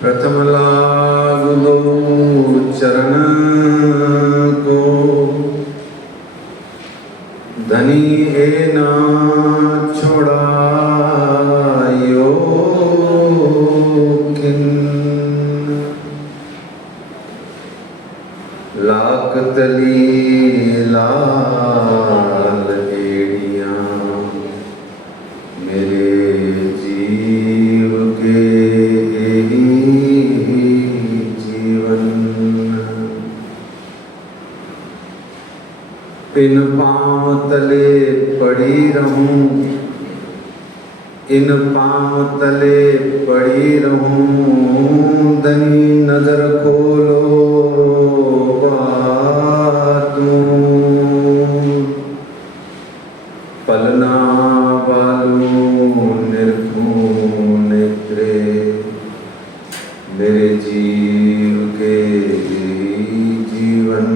प्रथम लाग दो चरण को, धनी ए ना छोड़ायो किन। लाख तली लाल एड़ियां मेरे जीव के जीवन। इन पांव तले पड़ी रहूं, इन पांव तले पड़ी रहूं, धनी नजर खोलो बातूं। पलना बालू निर्धूम नेत्रे मेरे जीव के जीवन,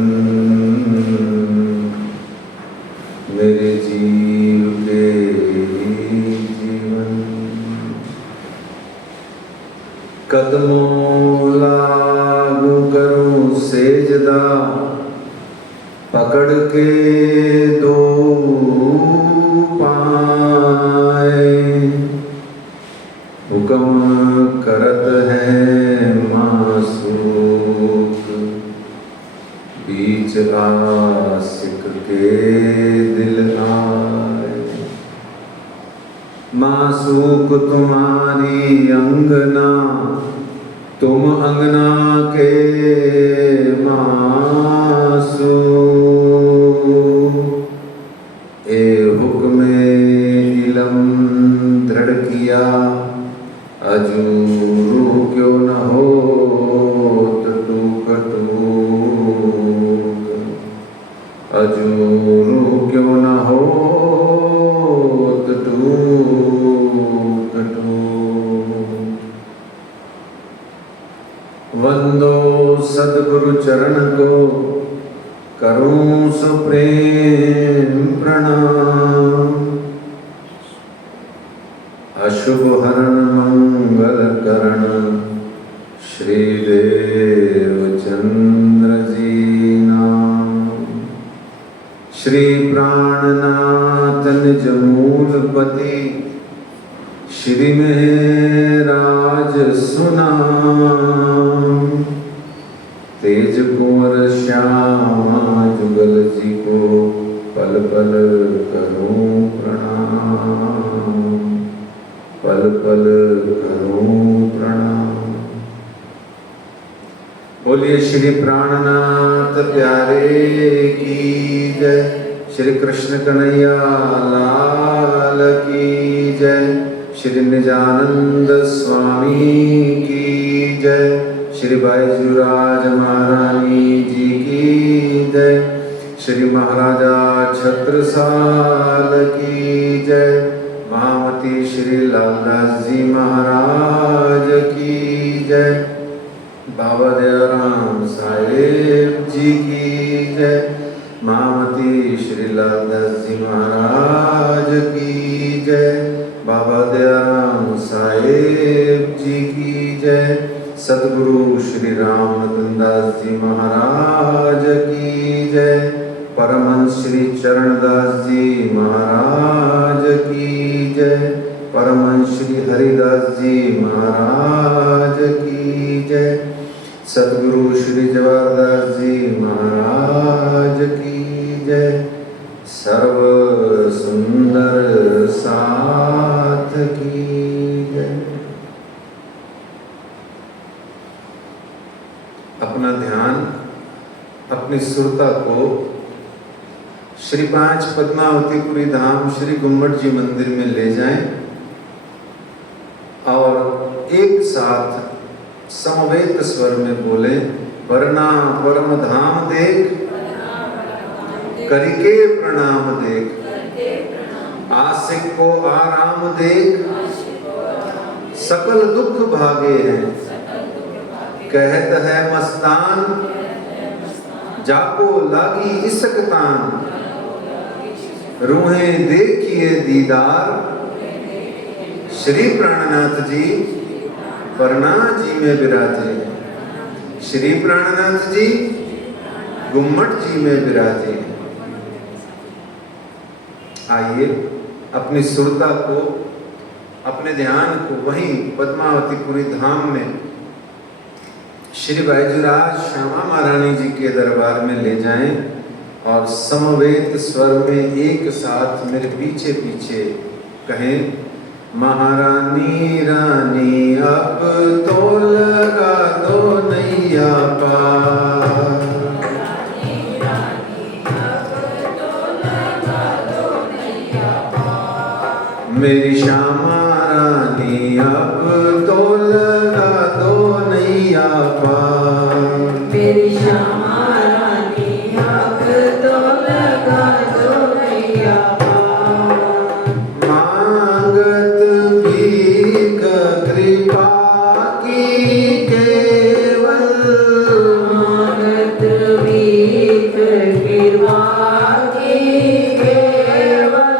मेरे जीव के जीवन। कदमों लागू करूं सेजदा, पकड़ के दो पाए। हुक्म करत है मासूक, बीच आशिक के दिल आए। मासूक तुम्हारी अंगना, तुम अंगना के मासूक। ए हुक्मे इलम दृढ़ किया, अजूरू क्यों न हो टूक टूक। अजूरू क्यों न हो टूक टूक। वंदो सद्गुरु चरण को, करूं सुप्रेम प्रणाम। अशुभ हरण मंगल करण, श्री देव चंद्र जी नाम। श्री प्राणनाथ निज मूलपति, श्री महराज सुनाम। तेज कुंवर श्यामा जुगल जी को, पल पल करूं प्रणाम, पल पल करूं प्रणाम। बोलिए श्री प्राणनाथ प्यारे की जय। श्री कृष्ण कन्हैया लाल की जय। श्री निजानंद स्वामी की जय। श्री बाईजूराज महारानी जी की जय। श्री महाराजा छत्रसाल की जय। महामती श्री लालदास जी महाराज की जय। बाबा दयाराम साहेब जी की जय। महामती श्री लालदास जी महाराज की जय। बाबा दयाराम साहेब जी की जय। सद्गुरु श्री रामरतन दास जी महाराज की जय। परमहंस श्री चरणदास जी महाराज की जय। परमहंस श्री हरिदास जी महाराज की जय। सद्गुरु श्री जवाहरदास जी महाराज की जय। सर्व सुंदर साथ की जय। अपना ध्यान अपनी सुरता को श्री 5 पद्मावतीपुरी धाम श्री गुम्मट जी मंदिर में ले जाएं और एक साथ समवेत स्वर में बोले। वरना परम धाम देख, करिके प्रणाम देख। आशिक को आराम देख, सकल दुख भागे हैं। कहत है मस्तान, जाको लागी इसक तान। रूहें देखिए दीदार, श्री प्राणनाथ जी परना जी में विराजे, श्री प्राणनाथ जी गुम्मट जी में विराजे। आइए अपनी सुरता को, अपने ध्यान को वहीं पद्मावतीपुरी धाम में श्री बैजूराज श्यामा महारानी जी के दरबार में ले जाएं और समवेत स्वर में एक साथ मेरे पीछे पीछे कहें, महारानी रानी अब तो लगा दो नैया पार, मेरी श्यामा रानी अब तो लगा दो नैया पार, मेरी श्यामा रानी अब तो लगा दो नैया पार। मांगत भीख कृपा की केवल, मांगत भीख कृपा की केवल,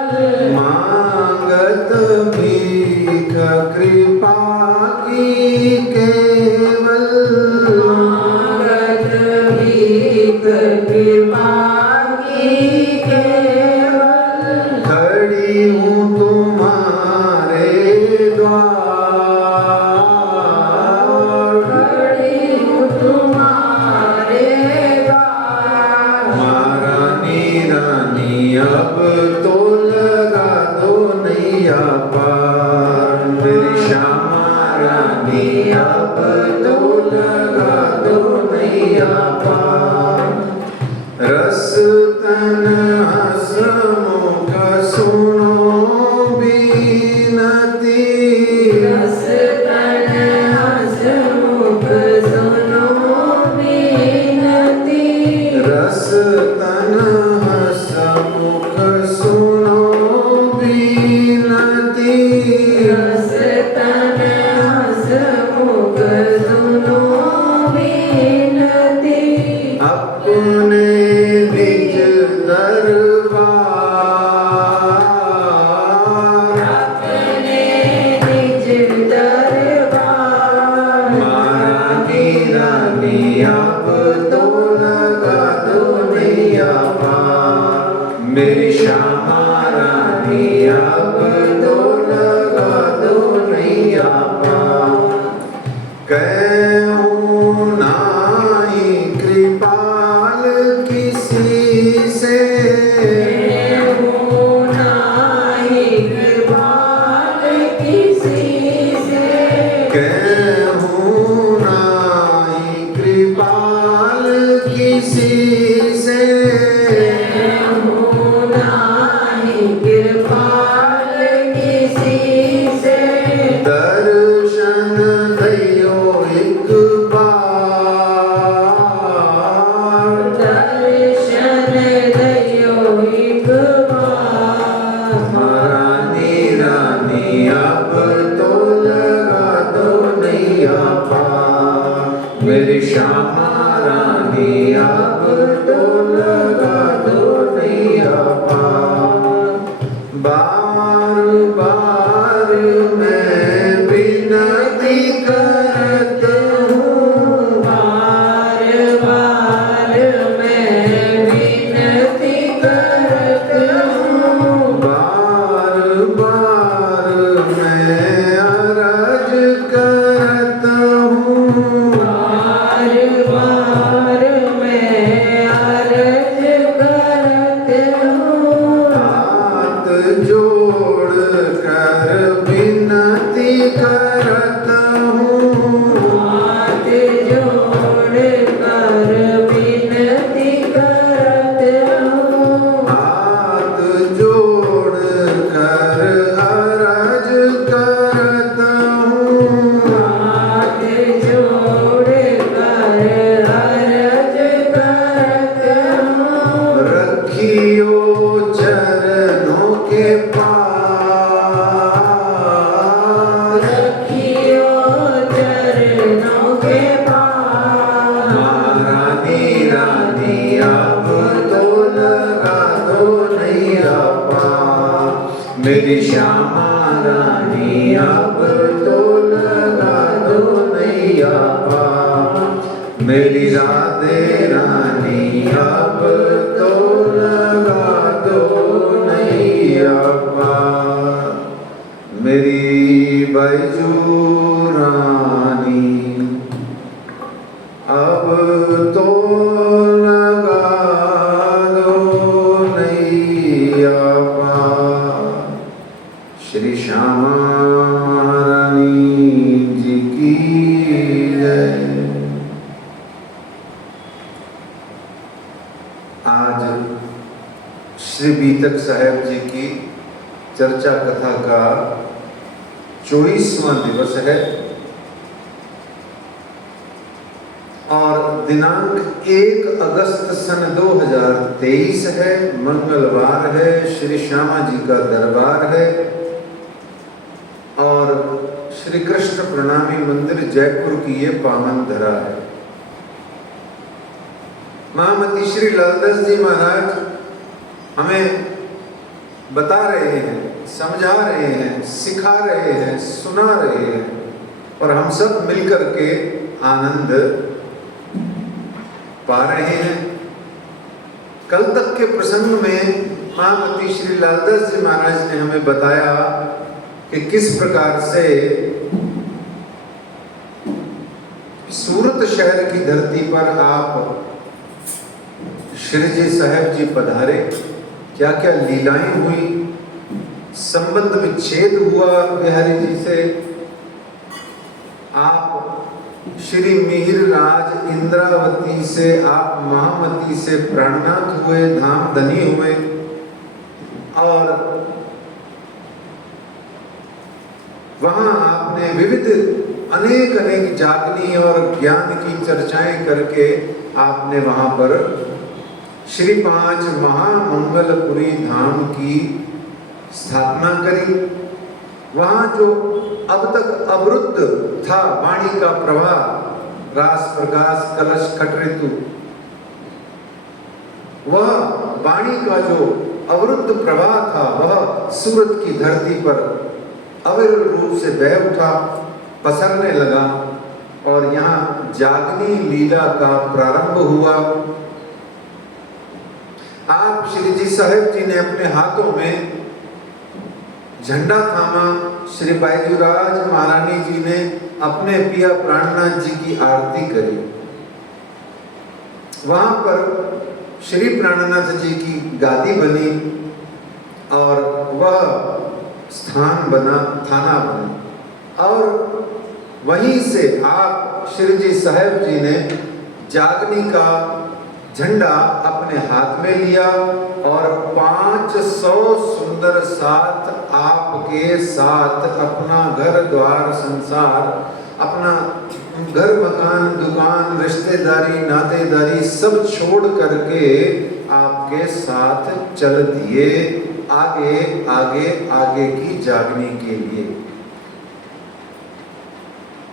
मांगत भीख कृपा की केवल, मांगत भीख कृपा की केवल। खड़ी हूँ तुम्हारे द्वार, खड़ी हूँ तुम्हारे द्वार। महारानी रानी अब तो लगा दो नैया पार, मेरी श्यामा रानी अब तो लगा दो नैया पार। रस तन हसमुख सुनो बीनती, रस तन हसमुख सुनो बीनती, रस तन हसमुख सुनो बीनती, रस तन हसमुख सुनो बीनती। अपने निज दरबार, अपने निज दरबार। महारानी रानी अब तो लगा दो नैया पार, मेरी श्यामा रानी अब तो लगा दो नैया पार। कहूँ नाहीं कृपाल किसी से, कहूँ नाहीं कृपाल किसी से, कहूँ नाहीं कृपाल किसी से, कहूँ नाहीं कृपाल किसी से। दर्शन दयो एक बार, दर्शन दयो एक बार। महारानी रानी अब तो लगा दो नैया पार, मेरी श्यामा रानी अब तो लगा दो नैया पार। बार बार मैं विनती करत हूँ, बार बार मैं विनती करत हूँ, बार बार मैं अरज करत हूँ, बार बार मैं अर्ज करत हूँ। हाथ जोड़ कर विनती करत हूँ, मेरी राधे रानी अब तो लगा दो नैया पार, मेरी बैजू रानी अब तो लगा दो नैया पार। श्री श्यामा रानी जी की जय। आज श्री बीतक साहेब जी की चर्चा कथा का 24वां दिवस है और दिनांक 1 अगस्त सन 2023 है, मंगलवार है। श्री श्यामा जी का दरबार है और श्री कृष्ण प्रणामी मंदिर जयपुर की ये पावन धरा है। महामती श्री लालदास जी महाराज हमें बता रहे हैं, समझा रहे हैं, सिखा रहे हैं, सुना रहे हैं और हम सब मिलकर के आनंद पा रहे हैं। कल तक के प्रसंग में महामती श्री लालदास जी महाराज ने हमें बताया कि किस प्रकार से सूरत शहर की धरती पर आप श्री जी साहेब जी पधारे, क्या क्या लीलाएं हुई, संबंध विच्छेद हुआ बिहारी जी से, आप श्री मिहिर राज इंद्रावती से आप महामती से प्राणनाथ हुए, धाम धनी हुए और वहां आपने विविध अनेक अनेक जागनी और ज्ञान की चर्चाएं करके आपने वहां पर श्री 5 महामंगलपुरी धाम की स्थापना करी। वहां जो अब तक अवरुद्ध था वाणी का प्रवाह, रास प्रकाश कलश खट ऋतु, वह वाणी का जो अवरुद्ध प्रवाह था वह सूरत की धरती पर अविरल रूप से बह उठा, पसरने लगा और यहाँ जागनी लीला का प्रारंभ हुआ। आप श्री जी साहेब जी ने अपने हाथों में झंडा थामा, श्री बैजूराज महारानी जी ने अपने पिया प्राणनाथ जी की आरती करी। वहां पर श्री प्राणनाथ जी की गादी बनी और वह स्थान बना, थाना बना और वहीं से आप श्री जी साहेब जी ने जागनी का झंडा अपने हाथ में लिया और 500 सुंदर साथ आपके साथ अपना घर द्वार संसार, अपना घर मकान दुकान रिश्तेदारी नातेदारी सब छोड़ करके आपके साथ चल दिए आगे आगे आगे की जागने के लिए।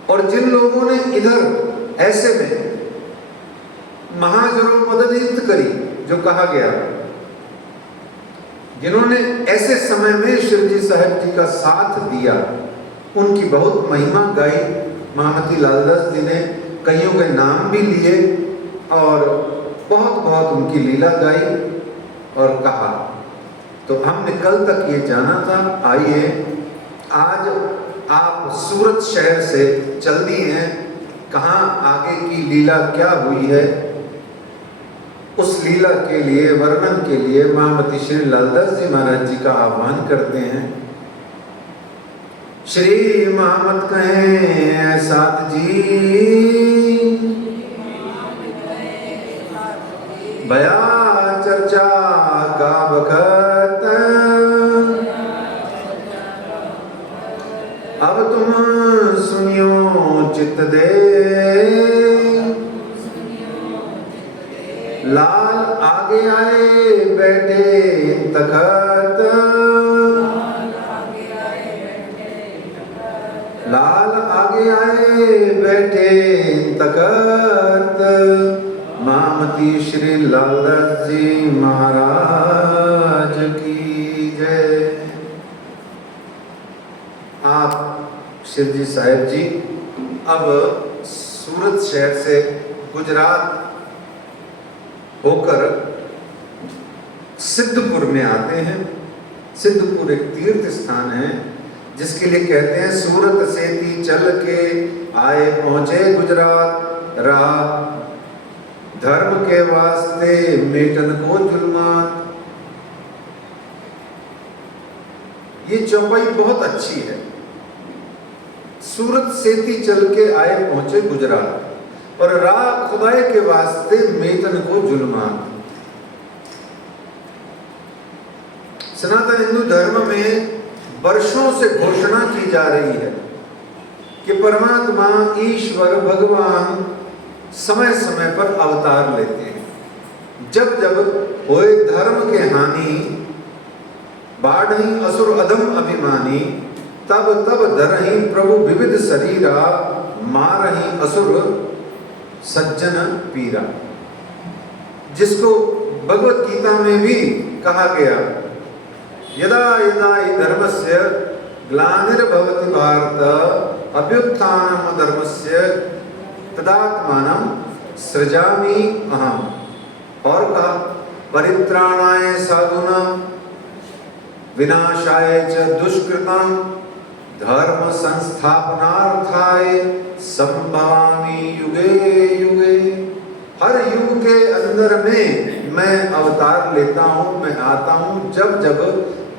और जिन लोगों ने इधर ऐसे में महाजरों मदद हित करी, जो कहा गया, जिन्होंने ऐसे समय में श्री जी साहेब जी का साथ दिया, उनकी बहुत महिमा गाई महामती लालदास जी ने, कईयों के नाम भी लिए और बहुत बहुत उनकी लीला गाई और कहा। तो हमने कल तक ये जाना था। आइए आज आप सूरत शहर से चल दिए हैं, कहाँ आगे की लीला क्या हुई है, उस लीला के लिए वर्णन के लिए महामती श्री लालदास जी महाराज जी का आह्वान करते हैं। श्री महामत कहें साथ जी, बया चर्चा का वक्त, अब तुम सुनियो चित्त दे, लाल आगे आए बैठे तखत, लाल आगे आए बैठे तखत, महामती श्री लालदास जी महाराज की जय। आप श्री जी साहेब जी अब सूरत शहर से गुजरात होकर सिद्धपुर में आते हैं। सिद्धपुर एक तीर्थ स्थान है जिसके लिए कहते हैं सूरत से ती चल के आए पहुंचे गुजरात, रहा धर्म के वास्ते मेटन को जुल्मात। ये चौपाई बहुत अच्छी है। सूरत से ती चल के आए पहुंचे गुजरात और राह खुदाई के वास्ते मेटन को जुल्मात। सनातन हिंदू धर्म में वर्षों से घोषणा की जा रही है कि परमात्मा ईश्वर भगवान समय समय पर अवतार लेते हैं। जब जब होए धर्म के हानि, बाढ़ी असुर अधम अभिमानी, तब तब धरहि प्रभु विविध शरीरा, मारहि असुर सज्जन पीरा। जिसको भगवत गीता में भी कहा गया, यदा यदा हि धर्मस्य ग्लानिर्भवति भारत अभ्युत्थानम् धर्मस्य तदात्मानं सृजामि अहम्। और कहा परित्राणाय साधूनां विनाशाय च दुष्कृतां धर्म संस्थापनार्थाय संभवामि युगे युगे। हर युग के अंदर में मैं अवतार लेता हूँ, मैं आता हूँ जब जब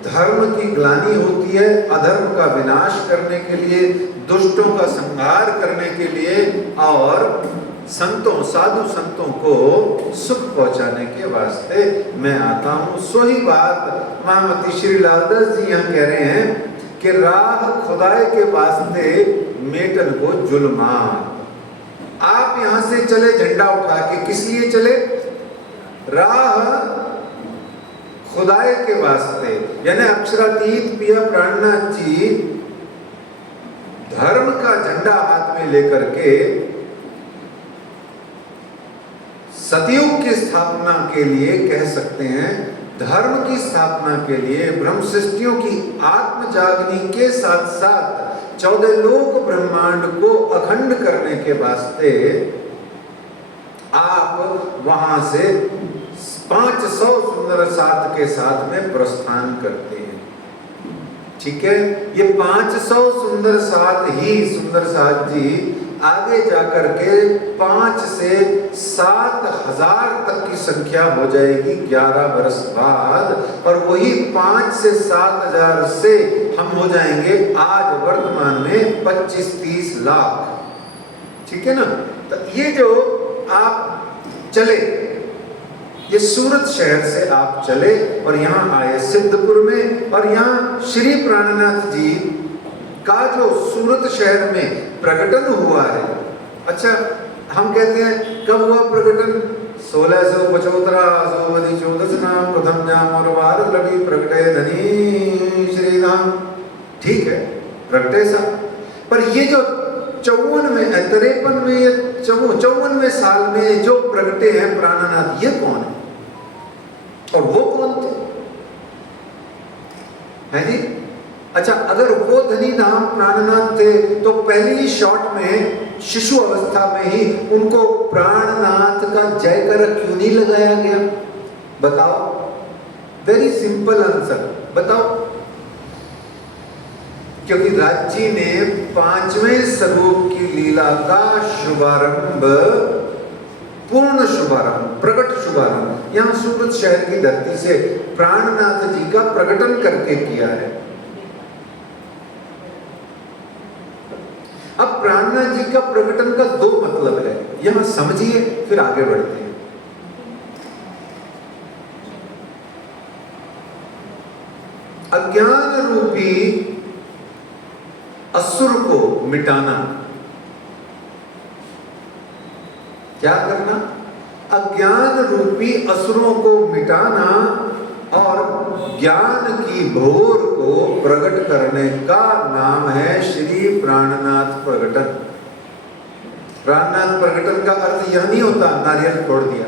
धर्म की ग्लानि होती है, अधर्म का विनाश करने के लिए, दुष्टों का संहार करने के लिए और संतों साधु संतों को सुख पहुंचाने के वास्ते मैं आता हूँ। सो ही बात महामती श्री लालदास जी यहाँ कह रहे हैं कि राह खुदाई के वास्ते मेटन को जुल्मात। आप यहां से चले झंडा उठा के, किस लिए चले? राह खुदाई के वास्ते। यानी अक्षरातीत पिया प्राणनाथ जी धर्म का झंडा हाथ में लेकर के सतयुग की स्थापना के लिए, कह सकते हैं धर्म की स्थापना के लिए, ब्रह्म सृष्टियों की आत्म जागनी के साथ साथ 14 लोक ब्रह्मांड को अखंड करने के वास्ते आप वहां से 500 सुंदर साथ के साथ में प्रस्थान करते हैं। ठीक है, ये 500 सुंदर साथ ही सुंदर साथ जी आगे जाकर के 5 से 7,000 तक की संख्या हो जाएगी 11 वर्ष बाद। और वही 5 से 7,000 से हम हो जाएंगे आज वर्तमान में 25-30 लाख। ठीक है ना? तो ये जो आप चले, ये सूरत शहर से आप चले और यहाँ आए सिद्धपुर में, और यहाँ श्री प्राणनाथ जी का जो सूरत शहर में प्रकटन हुआ है। अच्छा, हम कहते हैं कब हुआ प्रकटन? 1675 14 प्रथम जाम और वार लड़ी प्रकटे धनी श्री धाम। ठीक है, प्रकटे सा, पर ये जो 54वें साल में जो प्रकटे हैं प्राणनाथ, ये कौन है और वो कौन थे? है जी? अच्छा, अगर वो धनी धाम प्राणनाथ थे तो पहली ही शॉट में शिशु अवस्था में ही उनको प्राणनाथ का जयकर क्यों नहीं लगाया गया? बताओ, वेरी सिंपल आंसर बताओ। क्योंकि राज्य ने 5वें स्वरूप की लीला का शुभारंभ, पूर्ण शुभारंभ, प्रकट शुभारंभ यहाँ सूरत शहर की धरती से प्राणनाथ जी का प्रकटन करके किया है। अब प्राणनाथ जी का प्रकटन का 2 मतलब है, यहां समझिए फिर आगे बढ़ते हैं। अज्ञान रूपी असुर को मिटाना। क्या करना? अज्ञान रूपी असुरों को मिटाना और ज्ञान की भोर को प्रकट करने का नाम है श्री प्राणनाथ प्रकटन। प्राणनाथ प्रकटन का अर्थ यह नहीं होता नारियल फोड़ दिया,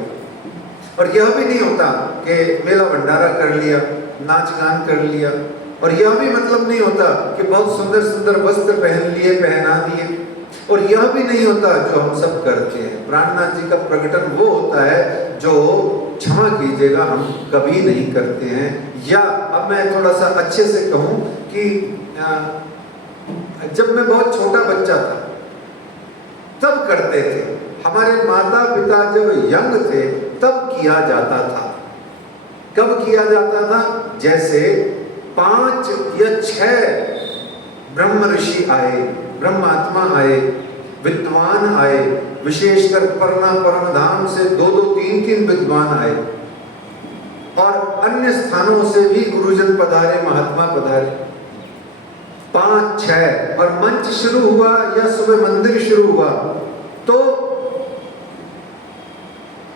और यह भी नहीं होता कि मेला भंडारा कर लिया, नाच गान कर लिया, और यह भी मतलब नहीं होता कि बहुत सुंदर सुंदर वस्त्र पहन लिए, पहना दिए। और यह भी नहीं होता जो हम सब करते हैं। प्राणनाथ जी का प्रकटन वो होता है जो, क्षमा कीजिएगा, हम कभी नहीं करते हैं। या अब मैं थोड़ा सा अच्छे से कहूँ कि जब मैं बहुत छोटा बच्चा था तब करते थे। हमारे माता पिता जब यंग थे तब किया जाता था। कब किया जाता था? जैसे 5 या 6 ब्रह्म ऋषि आए, ब्रह्मात्मा आए, विद्वान आए, विशेषकर परना परम धाम से 2-2, 3-3 विद्वान आए, और अन्य स्थानों से भी गुरुजन पधारे, महात्मा पधारे, 5-6, और मंच शुरू हुआ या सुबह मंदिर शुरू हुआ तो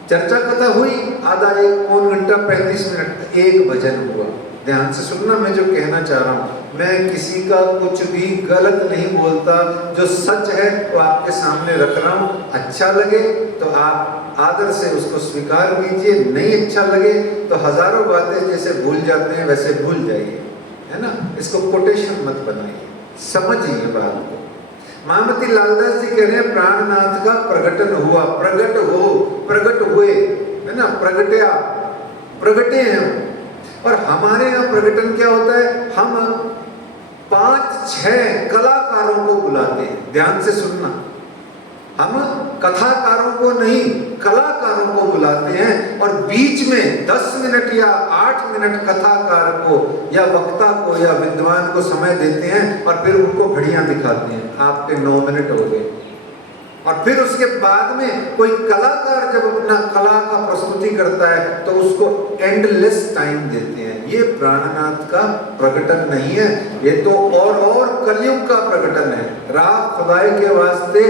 चर्चा कथा हुई, आधा 1-1 घंटा 35 मिनट, एक भजन हुआ। ध्यान से सुनना मैं जो कहना चाह रहा हूं, मैं किसी का कुछ भी गलत नहीं बोलता, जो सच है वो आपके सामने रख रहा हूं। अच्छा लगे तो आप आदर से उसको स्वीकार कीजिए, नहीं अच्छा लगे तो हजारों बातें जैसे भूल जाते हैं वैसे भूल जाइए, है ना। इसको कोटेशन मत बनाइए, समझिए बात को। महामती लालदास जी कह रहे हैं प्राणनाथ का प्रकटन हुआ, प्रकट हो, प्रकट हुए, है ना, प्रगट्या, प्रगटे हैं। और हमारे यहाँ प्रकटन क्या होता है? हम 5-6 कलाकारों को बुलाते हैं। ध्यान से सुनना, हम कथाकारों को नहीं, कलाकारों को बुलाते हैं, और बीच में 10 मिनट या 8 मिनट कथाकार को या वक्ता को या विद्वान को समय देते हैं, और फिर उनको घड़ियां दिखाते हैं, आपके 9 मिनट हो गए। और फिर उसके बाद में कोई कलाकार जब अपना कला का प्रस्तुति करता है तो उसको एंडलेस टाइम देते हैं। ये प्राणनाथ का प्रकटन नहीं है, ये तो और कलयुग का प्रकटन है। रात खुदाई के वास्ते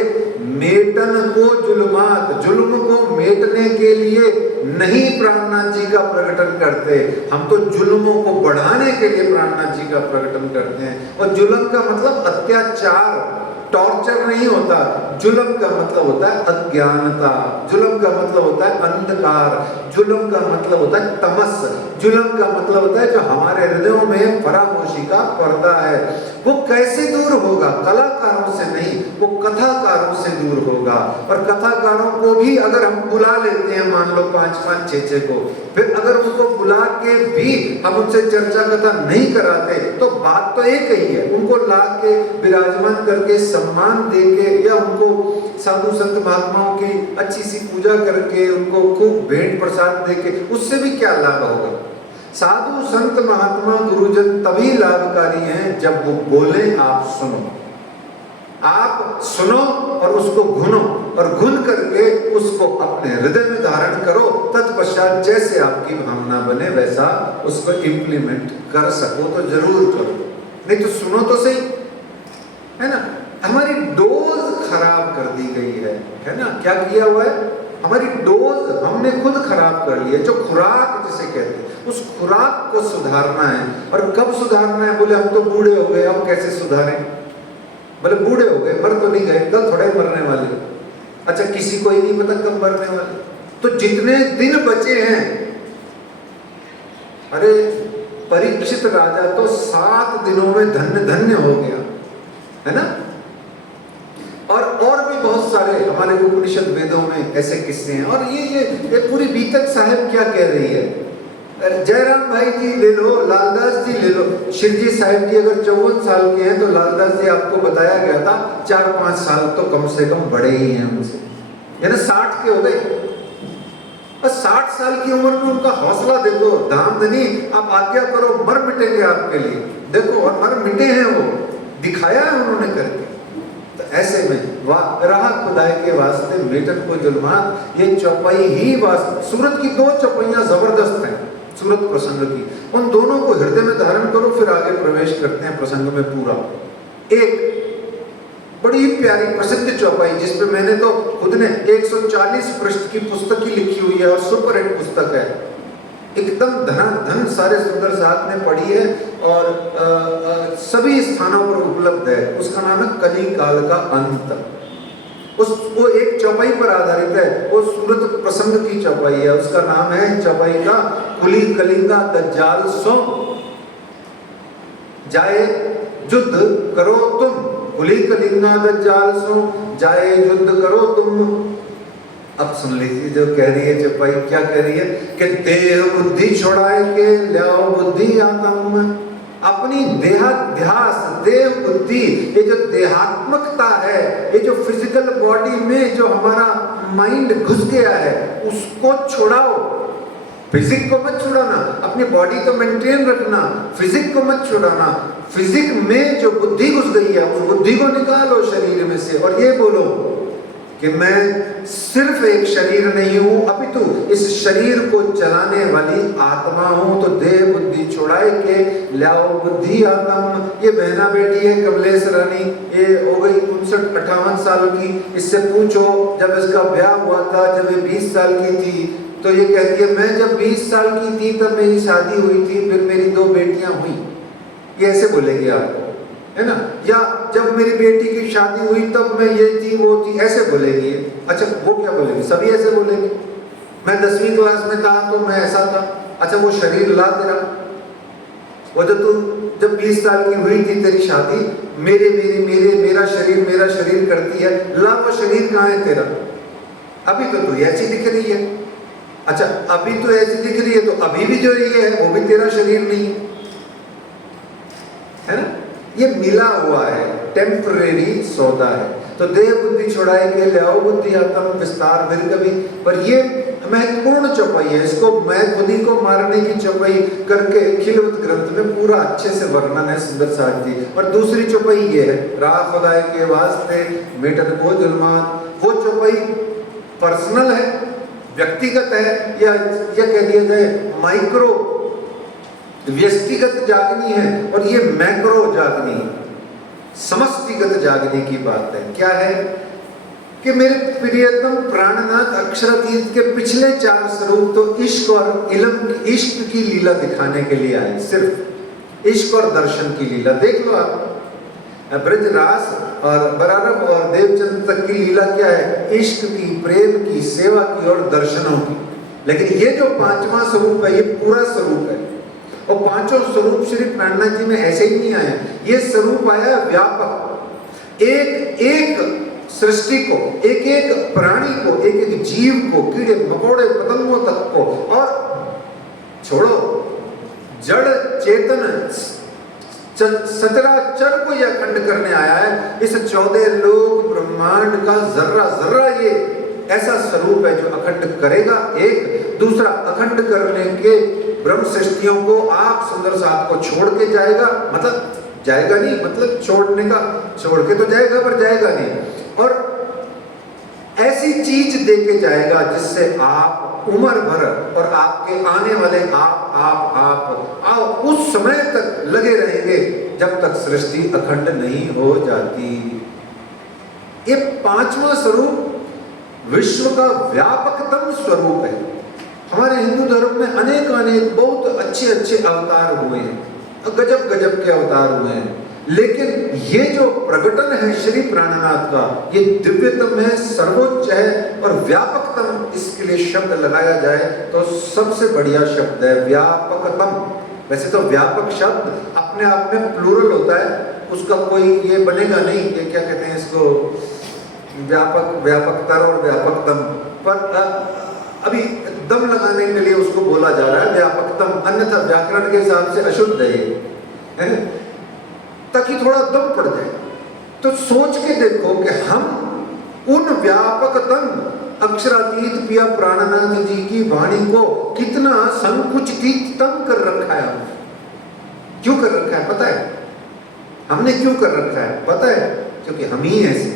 मेटन को जुल्मात, जुल्म को मेटने के लिए नहीं प्राणनाथ जी का प्रकटन करते, हम तो जुल्मों को बढ़ाने के लिए प्राणनाथ जी का प्रकटन करते हैं। और जुल्म का मतलब अत्याचार, टॉर्चर नहीं होता। जुल्म का मतलब होता है अज्ञानता, जुल्म का मतलब होता है अंधकार, जुल्म का मतलब होता है तमस, जुल्म का मतलब होता है जो हमारे हृदयों में फरामोशी का पर्दा है। वो कैसे दूर होगा? कलाकारों से नहीं, वो कथाकारों से दूर होगा। और कथाकारों को भी अगर हम बुला लेते हैं, मान लो 5-5, 6-6 को, फिर अगर उनको बुला के भी हम उनसे चर्चा कथा नहीं कराते तो बात तो एक ही है। उनको ला के विराजमान करके सम्मान देके या उनको साधु संत महात्माओं की अच्छी सी पूजा करके उनको खूब भेंट प्रसाद देके उससे भी क्या लाभ होगा? साधु संत महात्मा गुरुजन तभी लाभकारी हैं जब वो बोले आप सुनो, आप सुनो और उसको घुनो, और घुन करके उसको अपने हृदय में धारण करो। तत्पश्चात जैसे आपकी भावना बने वैसा उसको इम्प्लीमेंट कर सको तो जरूर करो, नहीं तो सुनो तो सही, है ना। हमारी डोज खराब कर दी गई है ना। क्या किया हुआ है? हमारी डोज हमने खुद खराब कर ली है। जो खुराक जिसे कहते हैं, उस खुराक को सुधारना है। और कब सुधारना है? बोले हम तो बूढ़े हो गए, अब कैसे सुधारें? बोले बूढ़े हो गए, मर तो नहीं गए, कल थोड़े मरने वाले। अच्छा, किसी को ही नहीं पता कब मरने वाले। तो जितने दिन बचे हैं, अरे परीक्षित राजा तो 7 दिनों में धन्य धन्य हो गया, है ना। और भी बहुत सारे हमारे उपनिषद वेदों में ऐसे किस्से हैं। और ये पूरी बीतक साहिब क्या कह रही है? जयराम भाई जी ले लो, लालदास जी ले लो, शिवजी साहिब जी अगर 54 साल के हैं तो लालदास जी आपको बताया गया था 4-5 साल तो कम से कम बड़े ही हैं उनसे, यानी 60 के हो गए। और 60 साल की उम्र में उनका हौसला देखो, धामधनी आप आज्ञा करो, मर मिटेंगे आपके लिए, देखो, और मर मिटे हैं वो, दिखाया है उन्होंने करके। तो ऐसे में राह खुदाई के वास्ते मेटन को जुल्मात, ये चौपाई ही वास्ते। सूरत की 2 चौपाइयां जबरदस्त हैं सूरत प्रसंग की, उन दोनों को हृदय में धारण करो, फिर आगे प्रवेश करते हैं प्रसंग में पूरा। एक बड़ी प्यारी प्रसिद्ध चौपाई जिसपे मैंने तो खुद ने 140 पृष्ठ की पुस्तक ही लिखी हुई है और सुपर हिट पुस्तक है, एकदम धन सारे सुंदर साथ ने पढ़ी है और सभी स्थानों पर उपलब्ध है। उसका नाम है कली काल का अंत। वो एक चौपाई पर आधारित है, वो सूरत प्रसंग की चौपाई है। उसका नाम है चौपाई का कुली कलिंगा दज्जाल सो जाए युद्ध करो तुम, खुली कलिंगा दज्जाल सो जाए युद्ध करो तुम। अब सुन लीजिए जो कह रही है चौपाई, क्या कह रही है कि देह बुद्धि छोड़ाए के लाओ बुद्धि आत्म। अपनी देहाध्यास, देह बुद्धि, ये जो देहात्मकता है, ये जो फिजिकल बॉडी में जो हमारा माइंड घुस गया है, उसको छोड़ाओ। फिजिक को मत छुड़ाना, अपनी बॉडी तो मेंटेन रखना, फिजिक को मत छुड़ाना। फिजिक में जो बुद्धि घुस गई है, उस बुद्धि को निकालो शरीर में से और ये बोलो कि मैं सिर्फ एक शरीर नहीं हूं, अपितु इस शरीर को चलाने वाली आत्मा हूं। तो देह बुद्धि छोड़ाए के लाओ बुद्धि आत्म। ये बहना बेटी है कमलेश रानी, ये हो गई 59-58 साल की। इससे पूछो जब इसका ब्याह हुआ था, जब ये 20 साल की थी, तो ये कहती है मैं जब 20 साल की थी तब मेरी शादी हुई थी, फिर मेरी 2 बेटियां हुई। ये ऐसे बोलेगी आपको, है ना। या जब मेरी बेटी की शादी हुई तब मैं ये थी वो थी, ऐसे बोलेगी। अच्छा वो क्या बोलेगी, सभी ऐसे बोलेंगे। मैं 10वीं क्लास में था तो मैं ऐसा था। अच्छा वो शरीर ला तेरा, वो जब 20 साल की हुई थी तेरी शादी, मेरा शरीर करती है, ला वो शरीर कहाँ है तेरा। अभी तो तू ऐसी दिख रही है। अच्छा अभी तो ऐसी दिख रही है, तो अभी भी जो ये है वो भी तेरा शरीर नहीं है ना। ये मिला हुआ है, टेम्परेरी सौदा है। तो देह बुद्धि छुड़ाए के लाओ बुद्धि आत्म विस्तार फिर कभी। पर ये महत्वपूर्ण चौपाई है, इसको मैं खुद ही को मारने की चौपाई करके खिलवत ग्रंथ में पूरा अच्छे से वर्णन है सुंदर साथ जी। और दूसरी चौपाई ये है, राह खुदाए के वास्ते मेटन को जुल्मात। वो चौपाई पर्सनल है, व्यक्तिगत है, या कह दिया जाए माइक्रो व्यक्तिगत जागनी है, और ये मैक्रो जागनी, समष्टिगत जागने की बात है। क्या है कि मेरे प्रियतम प्राणनाथ अक्षरातीत के पिछले 4 स्वरूप तो इश्क और इश्क की लीला दिखाने के लिए आए। सिर्फ इश्क और दर्शन की लीला देख लो आप। ब्रज रास और बरारब और देवचंद तक की लीला क्या है, इश्क की, प्रेम की, सेवा की और दर्शनों की। लेकिन ये जो 5वां स्वरूप है, ये पूरा स्वरूप है। और 5 स्वरूप श्री प्राणनाथ जी में ऐसे ही नहीं आए, ये स्वरूप आया व्यापक। एक सृष्टि को, एक प्राणी को, एक जीव को, कीड़े मकोड़े पतंगों तक को, और छोड़ो जड़ चेतन सचराचर को यह अखंड करने आया है। इस 14 लोक ब्रह्मांड का जर्रा जर्रा ये ऐसा स्वरूप है जो अखंड करेगा। एक दूसरा अखंड करने के ब्रह्म सृष्टियों को आप सुंदर साथ को छोड़ के जाएगा, मतलब जाएगा नहीं, मतलब छोड़ने का, छोड़ के तो जाएगा पर जाएगा नहीं। और ऐसी चीज दे के जाएगा जिससे आप उम्र भर और आपके आने वाले आप उस समय तक लगे रहेंगे जब तक सृष्टि अखंड नहीं हो जाती। ये 5वां स्वरूप विश्व का व्यापकतम स्वरूप है। हमारे हिंदू धर्म में अनेक बहुत अच्छे अवतार हुए हैं, गजब के अवतार हुए हैं। लेकिन ये जो प्रकटन है श्री प्राणनाथ का, ये दिव्यतम है, सर्वोच्च है और व्यापकतम। इसके लिए शब्द लगाया जाए तो सबसे बढ़िया शब्द है व्यापकतम। वैसे तो व्यापक शब्द अपने आप में प्लूरल होता है, उसका कोई ये बनेगा नहीं, ये क्या कहते हैं इसको, व्यापकतर और व्यापकतम। पर अभी दम लगाने के लिए उसको बोला जा रहा है व्यापकतम, अन्यथा व्याकरण के हिसाब से अशुद्ध है, ताकि थोड़ा दम पड़ जाए। तो सोच के देखो कि हम उन व्यापकतम अक्षरातीत पिया प्राणनाथ जी की वाणी को कितना संकुचितम कर रखा है। क्यों कर रखा है पता है? हमने क्यों कर रखा है पता है? क्योंकि हम ही ऐसे,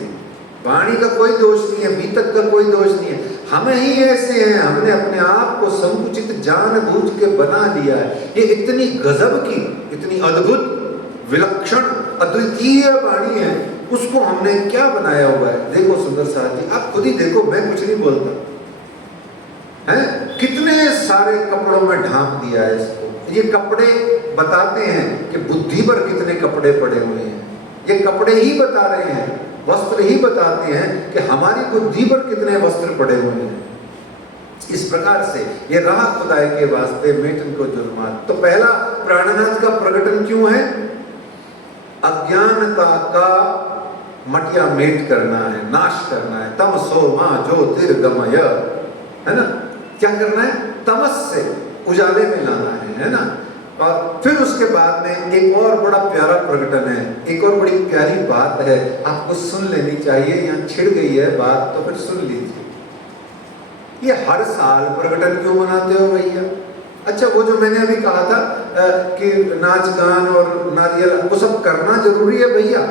वाणी का कोई दोष नहीं है, बीतक का कोई दोष नहीं है, हम ही ऐसे हैं। हमने अपने आप को संकुचित जानबूझ के बना लिया है। ये इतनी गजब की, इतनी अद्भुत, विलक्षण, अद्वितीय वाणी है, उसको हमने क्या बनाया हुआ है। देखो सुंदर साथ जी, आप खुद ही देखो, मैं कुछ नहीं बोलता है। कितने सारे कपड़ों में ढांक दिया है इसको। ये कपड़े बताते हैं कि बुद्धि पर कितने कपड़े पड़े हुए हैं। ये कपड़े ही बता रहे हैं, वस्त्र ही बताते हैं कि हमारी बुद्धि पर कितने वस्त्र पड़े हुए हैं। इस प्रकार से ये राह खुदाई के वास्ते मेटन को जुर्मात। तो पहला प्राणनाथ का प्रकटन क्यों है? अज्ञानता का मटिया मेट करना है, नाश करना है। तमसो मां ज्योतिर्गमय, है ना, क्या करना है, तमस से उजाले में लाना है ना। और फिर उसके बाद में एक और बड़ा प्यारा प्रकटन है, एक और बड़ी प्यारी बात है, आपको सुन लेनी चाहिए। यहाँ छिड़ गई है बात तो फिर सुन लीजिए। ये हर साल प्रकटन क्यों मनाते हो भैया? अच्छा, वो जो मैंने अभी कहा था कि नाच गान और नारियल वो सब करना जरूरी है भैया,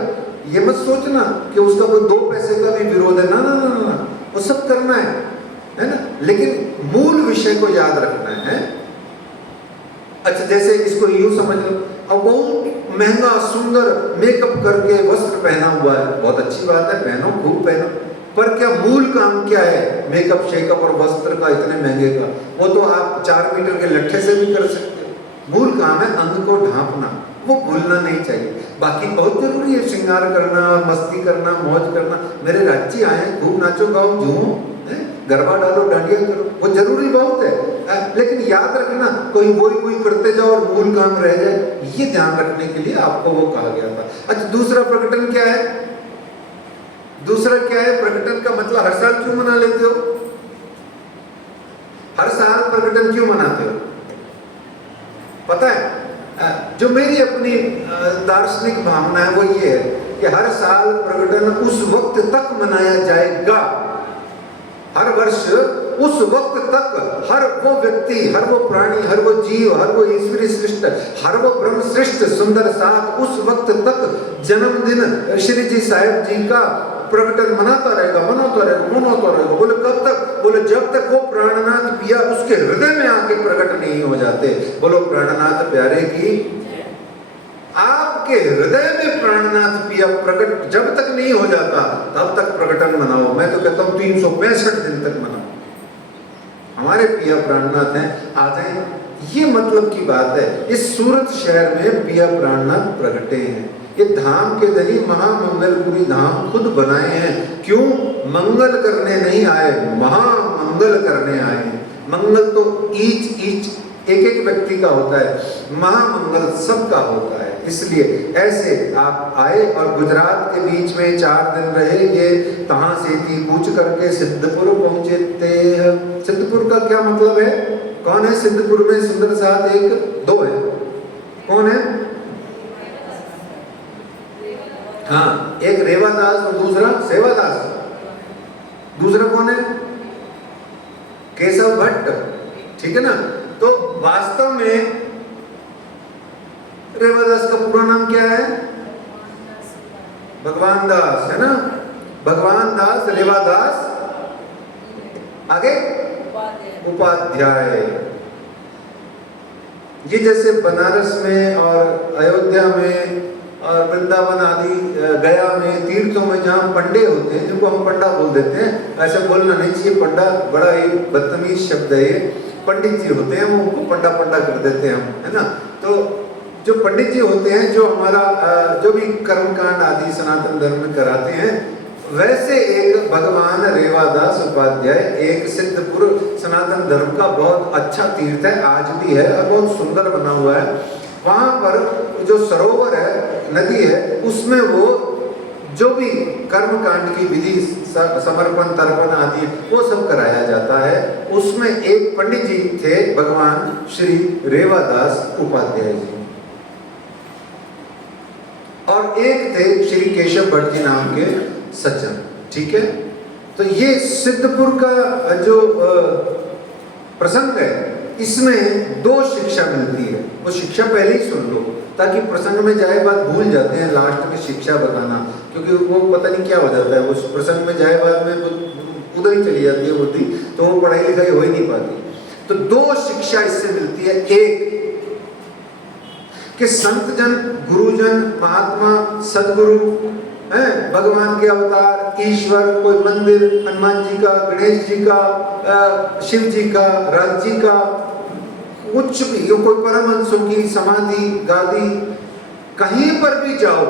ये मत सोचना कि उसका कोई 2 पैसे का भी विरोध है, ना ना ना ना, वो सब करना है ना, लेकिन मूल विषय को याद रखना है। अच्छा, जैसे इसको यूं समझ लो, अब बहुत महंगा सुंदर मेकअप करके वस्त्र पहना हुआ है, बहुत अच्छी बात है, पहनो, खूब पहनो, पर क्या मूल काम क्या है मेकअप शेकअप और वस्त्र का इतने महंगे का? वो तो आप 4 मीटर के लट्ठे से भी कर सकते हो। मूल काम है अंग को ढांपना, वो भूलना नहीं चाहिए। बाकी बहुत जरूरी है श्रृंगार करना, मस्ती करना, मौज करना। मेरे राज्य आए, खूब नाचो गाओ झूमो, गरबा डालो, डांडिया करो, वो जरूरी बहुत है। लेकिन याद रखना, कोई वही करते जाओ और मूल काम रह जाए, ये ध्यान रखने के लिए आपको वो कहा गया था। अच्छा, दूसरा प्रकटन क्या है? दूसरा क्या है प्रकटन का मतलब? हर साल क्यों मना लेते हो? हर साल प्रकटन क्यों मनाते हो? पता है, जो मेरी अपनी दार्शनिक भावना है वो ये है कि हर साल प्रकटन उस वक्त तक मनाया जाएगा, हर वर्ष उस वक्त तक हर वो व्यक्ति, हर वो प्राणी, हर वो जीव, हर वो ईश्वरी सृष्ट, हर वो ब्रह्म सृष्ट सुंदर साथ उस वक्त तक जन्मदिन श्री जी साहिब जी का प्रकटन मनाता रहेगा, मनाता रहेगा, मनाता रहेगा। बोले कब तक? बोले जब तक वो प्राणनाथ पिया उसके हृदय में आके प्रकट नहीं हो जाते। बोलो प्राणनाथ प्यारे की, आपके हृदय में प्राणनाथ पिया प्रकट जब तक नहीं हो जाता तब तक प्रकटन मनाओ। मैं तो कहता हूँ 365 दिन तक मनाओ। हमारे पिया प्राणनाथ हैं, आ जाए, ये मतलब की बात है। इस सूरत शहर में पिया प्राणनाथ प्रगटे हैं। ये धाम के धनी महामंगलपुरी धाम खुद बनाए हैं। क्यों? मंगल करने नहीं आए, महामंगल करने आए हैं। मंगल तो ईच एक व्यक्ति का होता है, महामंगल सबका होता है। इसलिए ऐसे आप आए और गुजरात के बीच में 4 दिन रहे। ये तहाँ से थी कूच करके सिद्धपुर पहुंचे थे। सिद्धपुर का क्या मतलब है? कौन है सिद्धपुर में सुंदर साथ? 1 2 है। कौन है? हाँ, एक रेवादास और दूसरा सेवादास। दूसरा कौन है? केशव भट्ट, ठीक है ना। तो वास्तव में रेवादास का पूरा नाम क्या है? भगवान दास, है ना। भगवान दास, रेवादास, आगे उपाध्याय। ये जैसे बनारस में और अयोध्या में और वृंदावन आदि गया में तीर्थों में जहाँ पंडे होते हैं, जिनको हम पंडा बोल देते हैं, ऐसा बोलना नहीं चाहिए। पंडा बड़ा ही बदतमीज शब्द है। ये पंडित जी होते हैं, वो उनको पंडा कर देते हैं हम, है ना। तो जो पंडित जी होते हैं, जो हमारा जो भी कर्मकांड आदि सनातन धर्म में कराते हैं, वैसे एक भगवान रेवादास उपाध्याय, एक सिद्धपुर सनातन धर्म का बहुत अच्छा तीर्थ है, आज भी है और बहुत सुंदर बना हुआ है। वहाँ पर जो सरोवर है, नदी है, उसमें वो जो भी कर्मकांड की विधि, समर्पण तर्पण आदि, वो सब कराया जाता है। उसमें एक पंडित जी थे, भगवान श्री रेवादास उपाध्याय जी, और एक थे श्री केशव भट्ट जी नाम के सज्जन, ठीक है। तो ये सिद्धपुर का जो प्रसंग है, इसमें 2 शिक्षा मिलती है। वो शिक्षा पहले ही सुन लो, ताकि प्रसंग में जाए बात भूल जाते हैं लास्ट में शिक्षा बताना, क्योंकि वो पता नहीं क्या हो जाता है, वो प्रसंग में जाए बाद में उधर ही चली जाती है बुद्धि, तो वो पढ़ाई लिखाई हो ही नहीं पाती। तो 2 शिक्षा इससे मिलती है। एक कि संत जन, गुरुजन, महात्मा, सदगुरु हैं, भगवान के अवतार, ईश्वर, कोई मंदिर, हनुमान जी का, गणेश जी का, शिव जी का, राज जी का, कुछ भी, कोई परमहंसों की समाधि, गादी, कहीं पर भी जाओ,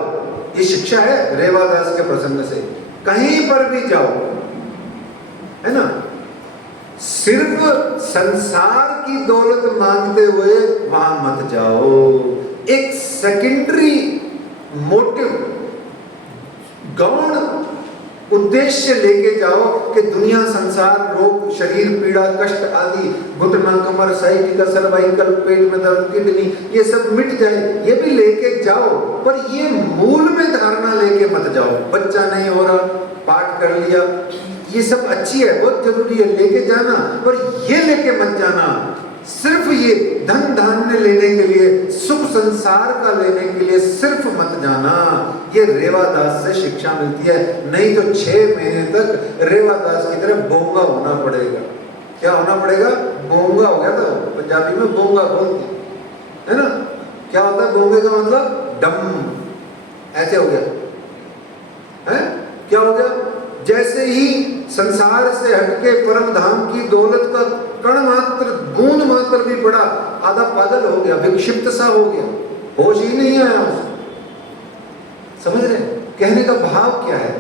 ये शिक्षा है रेवादास के प्रसंग से। कहीं पर भी जाओ, है ना, सिर्फ संसार की दौलत मांगते हुए वहां मत जाओ। एक सेकेंडरी मोटिव गौण उद्देश्य लेके जाओ कि दुनिया, संसार, रोग, शरीर पीड़ा, कष्ट आदि, घुटना, कमर, साइटिका, सर्वाइकल, पेट में दर्द, किडनी, ये सब मिट जाए, ये भी लेके जाओ। पर ये मूल में धारणा लेके मत जाओ। बच्चा नहीं हो रहा, पाठ कर लिया, ये सब अच्छी है, बहुत जरूरी है, लेके जाना, पर ये लेके मत जाना सिर्फ ये धन धान्य लेने के लिए, सुख संसार का लेने के लिए सिर्फ मत जाना। ये रेवादास से शिक्षा मिलती है, नहीं तो 6 महीने तक रेवादास की तरह बोंगा होना पड़ेगा। क्या होना पड़ेगा? बोंगा हो गया था, पंजाबी में बोंगा बोलते है ना। क्या होता है बोंगे का मतलब? डम, ऐसे हो गया है। क्या हो गया? जैसे ही संसार से हटके परम धाम की दौलत का कण मात्र, बूंद मात्र भी पड़ा, आधा पागल हो गया, विक्षिप्त सा हो गया, होश ही नहीं आया उसको। समझ रहे? कहने का भाव क्या है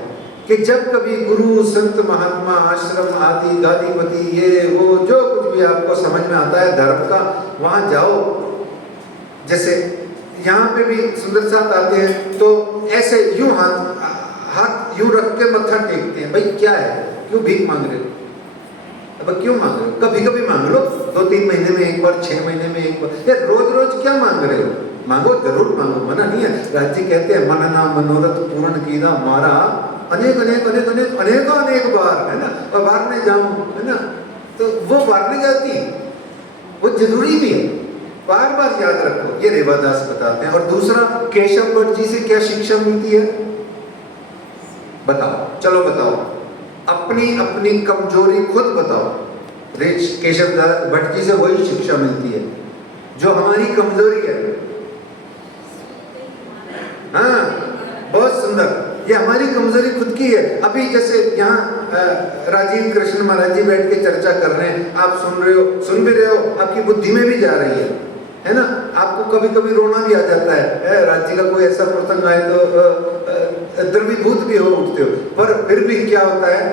कि जब कभी गुरु, संत, महात्मा, आश्रम आदि, गादीपति, ये वो जो कुछ भी आपको समझ में आता है धर्म का, वहां जाओ। जैसे यहाँ पे भी सुंदर साथ आते हैं तो ऐसे यूं हाथ यूं रख के मत्था टेकते हैं। भाई क्या है, क्यों भीख मांग रहे हो? अब क्यों मांग रहे हो? कभी कभी मांग लो, 2-3 महीने में एक बार, 6 महीने में एक बार, ये रोज रोज क्या मांग रहे हो? मांगो, जरूर मांगो, मना नहीं है। राज्य कहते हैं मनना मनोरथ पूर्ण कीदा मारा, अनेक अनेक अनेक अनेक अनेकों अनेक बार, है ना। और बारने जाऊं, है ना, तो वो बारने जाती, वो जरूरी भी है, बार बार याद रखो। ये रेवादास बताते हैं। और दूसरा, केशव भट्ट जी से क्या शिक्षा मिलती है बताओ, चलो बताओ, अपनी अपनी कमजोरी खुद बताओ। केशव भट्ट जी से वही शिक्षा मिलती है जो हमारी कमजोरी है। हाँ, बहुत सुंदर, ये हमारी कमजोरी खुद की है। अभी जैसे यहाँ राजीव कृष्ण महाराज जी बैठ के चर्चा कर रहे हैं, आप सुन रहे हो, सुन भी रहे हो, आपकी बुद्धि में भी जा रही है ना। आपको कभी कभी रोना भी आ जाता है, राज्य का कोई ऐसा प्रसंग आए तो द्रवीभूत भी हो उठते हो, पर फिर भी क्या होता है,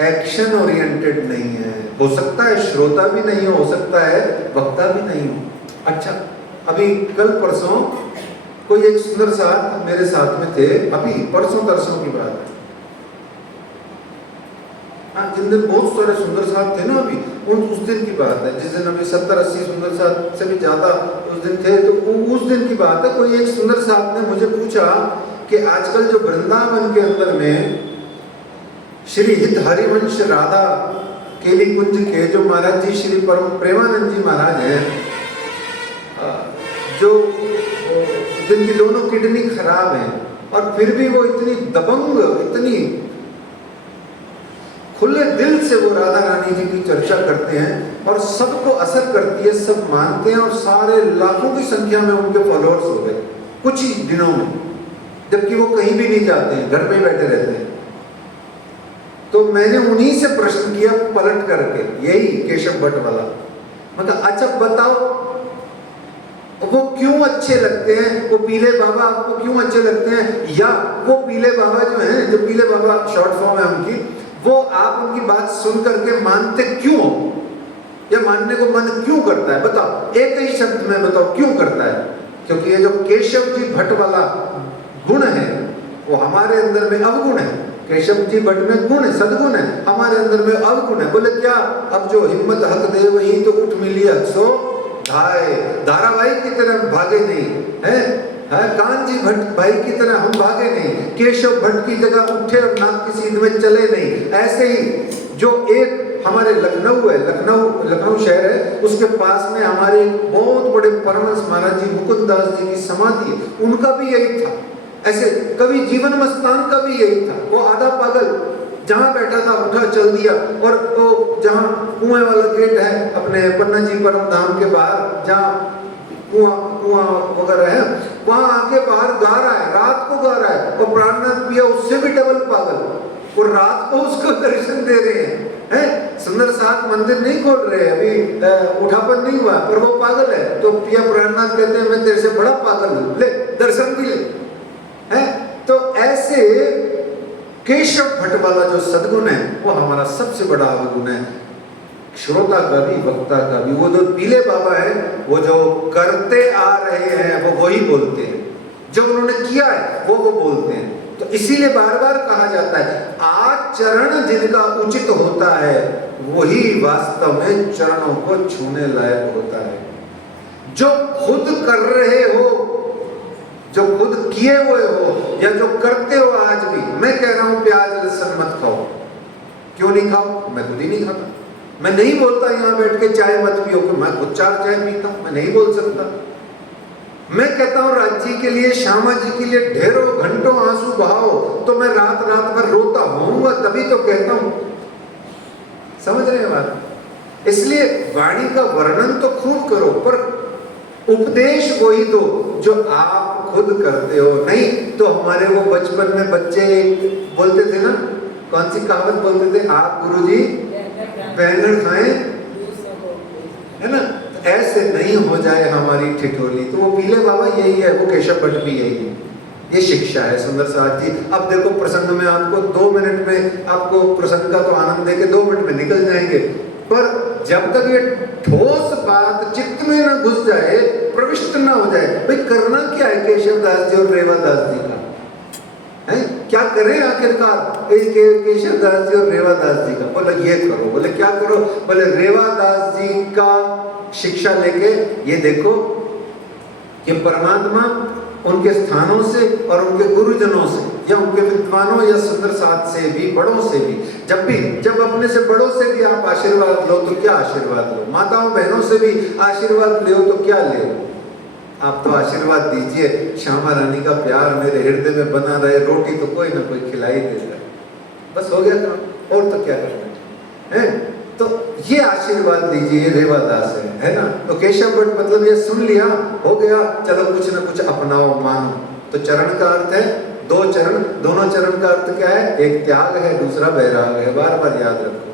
एक्शन ओरिएंटेड नहीं है। हो सकता है श्रोता भी नहीं हो सकता है वक्ता भी नहीं हो। अच्छा, अभी कल परसों कोई एक सुंदर साथ मेरे साथ में थे, अभी परसों तरसों की बात है। हाँ, जिन दिन बहुत सारे सुंदर साथ थे ना, अभी उस दिन की बात है, जिस दिन अभी 70-80 सुंदर साथ से भी ज्यादा उस दिन थे, तो उस दिन की बात है। कोई एक सुंदर साथ ने मुझे पूछा कि आजकल जो वृंदावन के अंदर में श्री हित हरिवंश राधा केली कुंज के जो महाराज जी श्री परम प्रेमानंद जी महाराज हैं, जो जिनकी दोनों किडनी खराब हैं, और फिर भी वो इतनी दबंग, इतनी खुले दिल से वो राधा रानी जी की चर्चा करते हैं और सबको असर करती है, सब मानते हैं, और सारे लाखों की संख्या में उनके फॉलोअर्स हो गए कुछ ही दिनों में, जबकि वो कहीं भी नहीं जाते हैं, घर में बैठे रहते हैं। तो मैंने उन्हीं से प्रश्न किया पलट करके, यही केशव भट्ट वाला, मतलब अच्छा बताओ वो क्यों अच्छे लगते हैं, वो पीले बाबा आपको क्यों अच्छे लगते हैं, या वो पीले बाबा जो हैं, जो पीले बाबा शॉर्ट फॉर्म है उनकी, वो आप उनकी बात सुन करके मानते क्यों हो, या मानने को मन क्यों करता है? बताओ, एक ही शब्द में बताओ क्यों करता है? क्योंकि ये जो केशव जी भट्ट वाला गुण है वो हमारे अंदर में अवगुण है। केशव जी भट्ट में गुण है, सदगुण है, हमारे अंदर में अवगुण है। बोले क्या? अब जो हिम्मत हक दे वही तो उठ मिली सो धाए, धारावाहिक की तरह भागे नहीं है, कानजी भट्ट भाई की तरह हम भागे नहीं, केशव भट्ट की जगह उठे और नाक की सीध में चले नहीं। ऐसे ही जो एक हमारे लखनऊ है, लखनऊ शहर है, उसके पास में हमारे बहुत बड़े परमहंस महाराज जी मुकुंददास जी की समाधि है, उनका भी यही था। ऐसे कवि जीवन मस्तान का भी यही था, वो आधा पागल जहां बैठा था उठा चल दिया। और वो जहां कुएं वाला गेट है अपने पन्ना जी परम धाम के बाहर, जहां कुआं वगैरह है, वहां आके बाहर गा रहा है, रात को गा रहा है, और प्राणनाथ पिया उससे भी डबल पागल, और रात को उसको दर्शन दे रहे हैं। सुंदर साथ मंदिर नहीं खोल रहे, अभी उठापन नहीं हुआ, पर वो पागल है। तो पिया प्राणनाथ कहते हैं मैं तेरे से बड़ा पागल हूं, ले दर्शन भी ले। तो ऐसे केशव भट्ट वाला जो सद्गुण है वो हमारा सबसे बड़ा अवगुण है, श्रोता का भी वक्ता का भी। वो जो पीले बाबा है वो जो करते आ रहे हैं वो वही बोलते हैं, जो उन्होंने किया है वो बोलते हैं। तो इसीलिए बार बार कहा जाता है आचरण जिनका उचित होता है वही वास्तव में चरणों को छूने लायक होता है। जो खुद कर रहे हो, जो खुद किए हुए हो या जो करते हो आज भी, मैं कह रहा हूं प्याज लहसुन मत खाओ। क्यों नहीं खाओ? मैं खुद ही नहीं खाता। मैं नहीं बोलता यहां बैठ के चाय मत पियो, कि मैं खुद 4 चाय पीता हूं, मैं नहीं बोल सकता। मैं कहता हूं राज्य के लिए, श्यामा जी के लिए ढेरों घंटों आंसू बहाओ, तो मैं रात रात भर रोता होऊंगा, तभी तो कहता हूं। समझ रहे हैं बात? इसलिए वाणी का वर्णन तो खूब करो, पर उपदेश वही दो जो आप खुद करते हो। नहीं तो हमारे वो बचपन में बच्चे बोलते थे ना, कौन सी कहावत बोलते थे, आप गुरुजी बैंगन खाएं, है ना? ऐसे नहीं हो जाए हमारी ठिठोली। तो वो पीले बाबा यही है, वो केशव भट्ट भी यही है। ये शिक्षा है सुंदर साथ जी। अब देखो प्रसंग में आपको 2 मिनट में, आपको प्रसंग का तो आनंद दे के 2 मिनट में निकल जाएंगे, पर जब तक ये ठोस बात चित्त में न घुस जाए, प्रविष्ट न हो जाए, भाई करना क्या है केशव दास जी और रेवा दास जी का, है क्या करें आखिरकार केशव दास जी और रेवा दास जी का? बोले ये करो। बोले क्या करो? बोले रेवा दास जी का शिक्षा लेके ये देखो कि परमात्मा उनके स्थानों से और उनके गुरुजनों से या उनके विद्वानों या सुंदर साथ से भी, बड़ों से भी, जब अपने से बड़ों से भी आप आशीर्वाद लो तो क्या आशीर्वाद लो, माताओं बहनों से भी आशीर्वाद ले तो क्या ले, आप तो आशीर्वाद दीजिए श्यामा रानी का प्यार मेरे हृदय में बना रहे, रोटी तो कोई ना कोई खिलाई देगा, बस हो गया काम, और तो क्या करना है? तो ये आशीर्वाद दीजिए, रेवा दास है ना? तो केशव भट्ट मतलब ये सुन लिया, हो गया, चलो कुछ ना कुछ अपनाओ, मानो। तो चरण का अर्थ है 2 चरण, दोनों चरण का अर्थ क्या है? एक त्याग है, दूसरा वैराग है। बार बार याद रखो,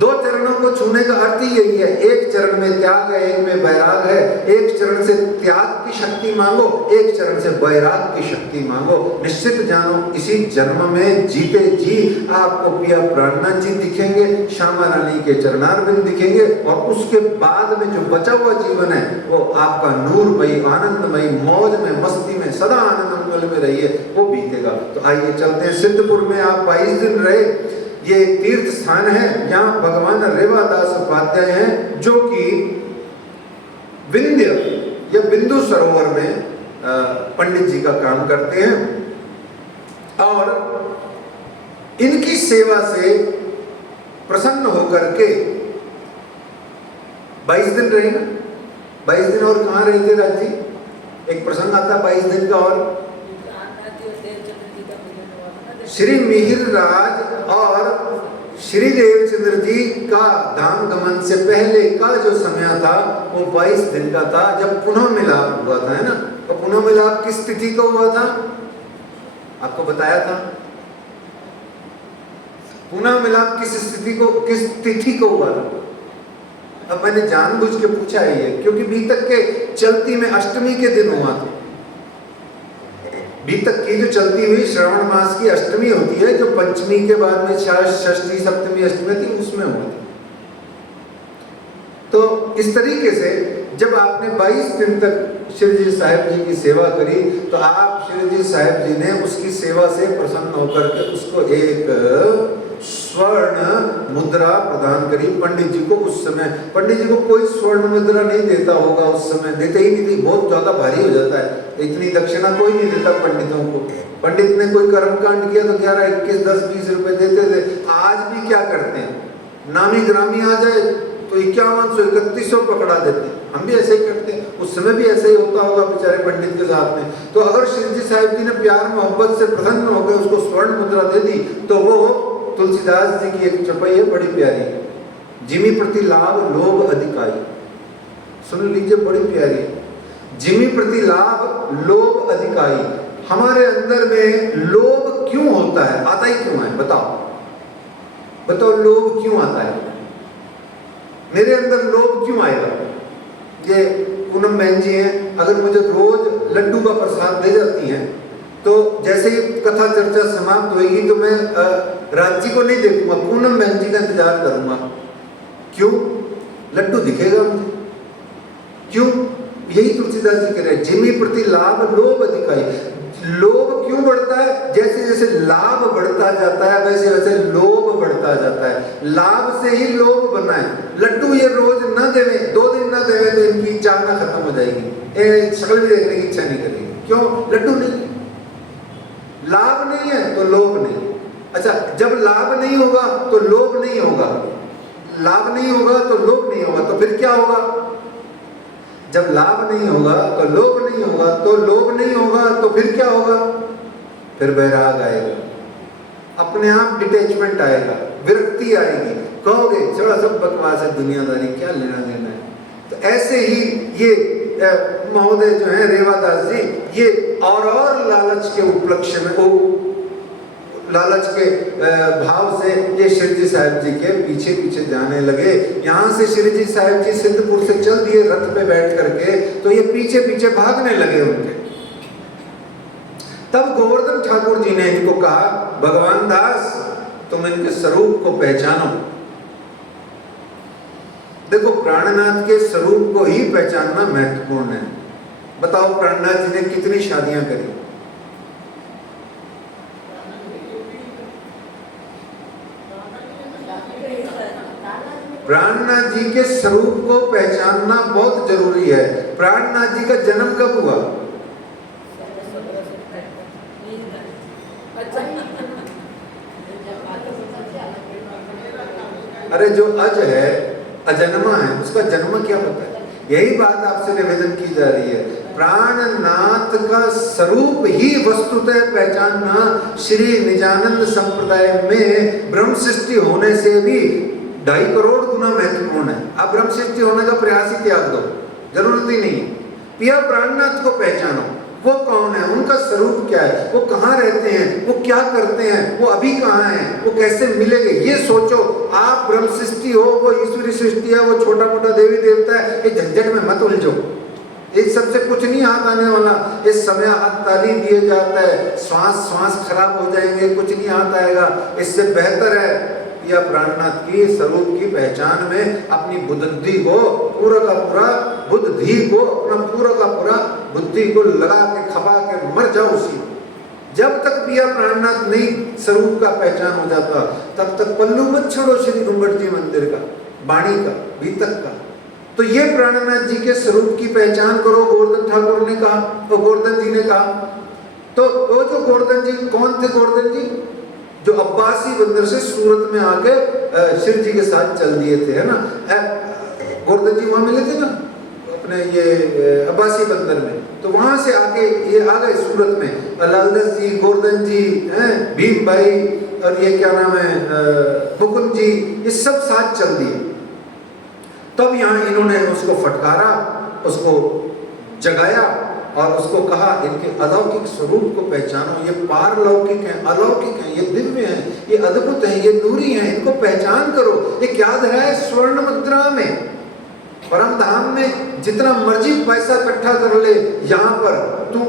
2 चरणों को छूने का अर्थ ही यही है। एक चरण में त्याग है, एक में वैराग है। एक चरण से त्याग की शक्ति मांगो, एक चरण से वैराग की शक्ति मांगो। निश्चित जानो इसी जन्म में जीते जी आपको पिया प्राणनाथ जी दिखेंगे, श्यामा रानी के चरणारविंद दिखेंगे, और उसके बाद में जो बचा हुआ जीवन है वो आपका नूरमयी, आनंदमयी, मौज में, मस्ती में, सदा आनंद मंगल में रहिए, वो बीतेगा। तो आइए चलते हैं सिद्धपुर में। आप 22 दिन रहे, ये तीर्थ स्थान है, यहाँ भगवान रेवादास उपाध्याय हैं जो कि विंध्य या बिंदु सरोवर में पंडित जी का काम करते हैं, और इनकी सेवा से प्रसन्न होकर के 22 दिन रहे ना। 22 दिन और कहाँ रहे थे राज जी? एक प्रसंग आता 22 दिन का, और श्री मिहिर राज और श्री देवचंद्र जी का धाम गमन से पहले का जो समय था वो 22 दिन का था, जब पुनः मिलाप हुआ था, है ना? तो पुनः मिलाप किस तिथि को हुआ था? आपको बताया था। पुनः मिलाप किस स्थिति को, किस तिथि को हुआ था? अब मैंने जानबूझ के पूछा है ये, क्योंकि बीतक के चलती में अष्टमी के दिन हुआ था। बीतक की जो चलती हुई श्रावण मास की अष्टमी होती है, जो पंचमी के बाद में षष्ठी सप्तमी अष्टमी थी, उसमें हुआ था। तो इस तरीके से जब आपने 22 दिन तक श्री जी साहिब जी की सेवा करी, तो आप श्री जी साहिब जी ने उसकी सेवा से प्रसन्न होकर के उसको एक स्वर्ण मुद्रा प्रदान करी पंडित जी को। उस समय पंडित जी को कोई स्वर्ण मुद्रा नहीं देता होगा, उस समय देते ही नहीं थी, बहुत ज्यादा भारी हो जाता है, इतनी दक्षिणा कोई नहीं देता पंडितों को। पंडित ने कोई कर्मकांड किया तो 11, 21, 10, 20 रुपए देते थे। आज भी क्या करते हैं, नामी ग्रामी आ जाए तो 5100, 3100 पकड़ा देते हैं। हम भी ऐसे ही करते हैं, उस समय भी ऐसे ही होता होगा बेचारे पंडित के साथ में। तो अगर श्री जी साहिब जी ने प्यार मोहब्बत से प्रसन्न होकर उसको स्वर्ण मुद्रा दे दी, तो वो तुलसीदास जी की एक चौपाई है बड़ी प्यारी, जिमी प्रति लाभ लोभ अधिकाई। सुन लीजिए, बड़ी प्यारी। जिमी प्रति लाभ लोभ अधिकाई। हमारे अंदर में लोभ क्यों होता है? आता ही क्यों है? बताओ बताओ, लोभ क्यों आता है? मेरे अंदर लोभ क्यों आएगा? ये पूनम बहन जी हैं, अगर मुझे रोज लड्डू का प्रसाद दे जाती हैं, तो जैसे ही कथा चर्चा समाप्त होगी तो मैं राज जी को नहीं देखूंगा, पूनम बहन जी का इंतजार करूंगा। क्यों? लड्डू दिखेगा मुझे। क्यों? यही तुलसीदास जी कह रहे हैं, जिमी प्रति लाभ लोभ अधिकाई। लोभ क्यों बढ़ता है? जैसे जैसे लाभ बढ़ता जाता है वैसे वैसे लोभ बढ़ता जाता है। लाभ से ही लोभ बना है। लड्डू ये रोज न देवे, 2 दिन न देवे तो इनकी चाहना खत्म हो जाएगी, शक्ल भी देखने की इच्छा नहीं करेगी। क्यों? लड्डू नहीं, लाभ नहीं है तो लोभ नहीं। अच्छा, जब लाभ नहीं होगा तो लोभ नहीं होगा, लाभ नहीं होगा तो लोभ नहीं होगा, तो फिर क्या होगा? जब लाभ नहीं होगा तो लोभ नहीं होगा, तो लोभ नहीं होगा तो फिर क्या होगा? फिर वैराग आएगा, अपने आप डिटैचमेंट आएगा, विरक्ति आएगी, कहोगे चलो सब बकवास है, दुनियादारी क्या लेना देना है। तो ऐसे ही ये महोदय जो है रेवादास जी, ये और लालच के उपलक्ष्य में, लालच के भाव से ये श्री जी साहिब जी के पीछे पीछे जाने लगे। यहाँ से श्री जी साहिब जी सिद्धपुर से चल दिए रथ पे बैठ करके, तो ये पीछे पीछे भागने लगे उनके। तब गोवर्धन ठाकुर जी ने इनको कहा, भगवान दास तुम इनके स्वरूप को पहचानो। देखो, प्राणनाथ के स्वरूप को ही पहचानना महत्वपूर्ण है। बताओ, प्राणनाथ जी ने कितनी शादियां करी? प्राणनाथ जी के स्वरूप को पहचानना बहुत जरूरी है। प्राणनाथ जी का जन्म कब हुआ? अरे जो अज है, अजन्मा है, उसका जन्म क्या होता है? यही बात आपसे निवेदन की जा रही है। प्राणनाथ का स्वरूप ही वस्तुतः पहचानना श्री निजानंद संप्रदाय में ब्रह्म सृष्टि होने से भी 2.5 करोड़ गुना महत्वपूर्ण है। आप ब्रह्म सृष्टि होने का प्रयास ही त्याग दो, जरूरत ही नहीं। पिया प्राणनाथ को पहचानो, वो कौन है, उनका स्वरूप क्या है, वो कहाँ रहते हैं, वो क्या करते हैं, वो अभी कहाँ हैं, वो कैसे मिलेंगे, ये सोचो। आप ब्रह्म सृष्टि हो, वो ईश्वरी सृष्टि है, वो छोटा मोटा देवी देवता है, ये झंझट में मत उलझो। इस सबसे कुछ नहीं हाथ आने वाला। इस समय हाथ ताली दिए जाता है, श्वास खराब हो जाएंगे, कुछ नहीं हाथ आएगा। इससे बेहतर है या प्राणनाथ की स्वरूप की पहचान में अपनी बुद्धि को पूरा का पूरा बुद्धि को लगा के खपा के मर जाओ उसी। जब तक पिया प्राणनाथ नहीं स्वरूप का पहचान हो जाता, तब तक पल्लू मत छोड़ो श्री गुम्बट जी मंदिर का, वाणी का, भीतर का। तो ये प्राणनाथ जी के स्वरूप की पहचान करो, गोवर्धन ठाकुर ने कहा, तो गोवर्धन जी ने कहा। तो वो जो गोवर्धन जी कौन थे? गोवर्धन जी जो अब्बासी बंदर से सूरत में आके शिव जी के साथ चल दिए थे, है ना। गोवर्धन जी वहां मिले थे ना अपने ये अब्बासी बंदर में, तो वहां से आके ये आ गए सूरत में। लालदास जी, गोवर्धन जी, भीम भाई और ये क्या नाम है मुकुंद जी, ये सब साथ चल दिए। तब यहाँ इन्होंने उसको फटकारा, उसको जगाया और उसको कहा, इनके अलौकिक स्वरूप को पहचानो। ये पारलौकिक हैं, अलौकिक हैं, ये दिव्य हैं, ये अद्भुत हैं, ये नूरी हैं, इनको पहचान करो। ये क्या धरा है? स्वर्ण मुद्रा में, परम धाम में जितना मर्जी पैसा इकट्ठा कर ले, यहाँ पर तू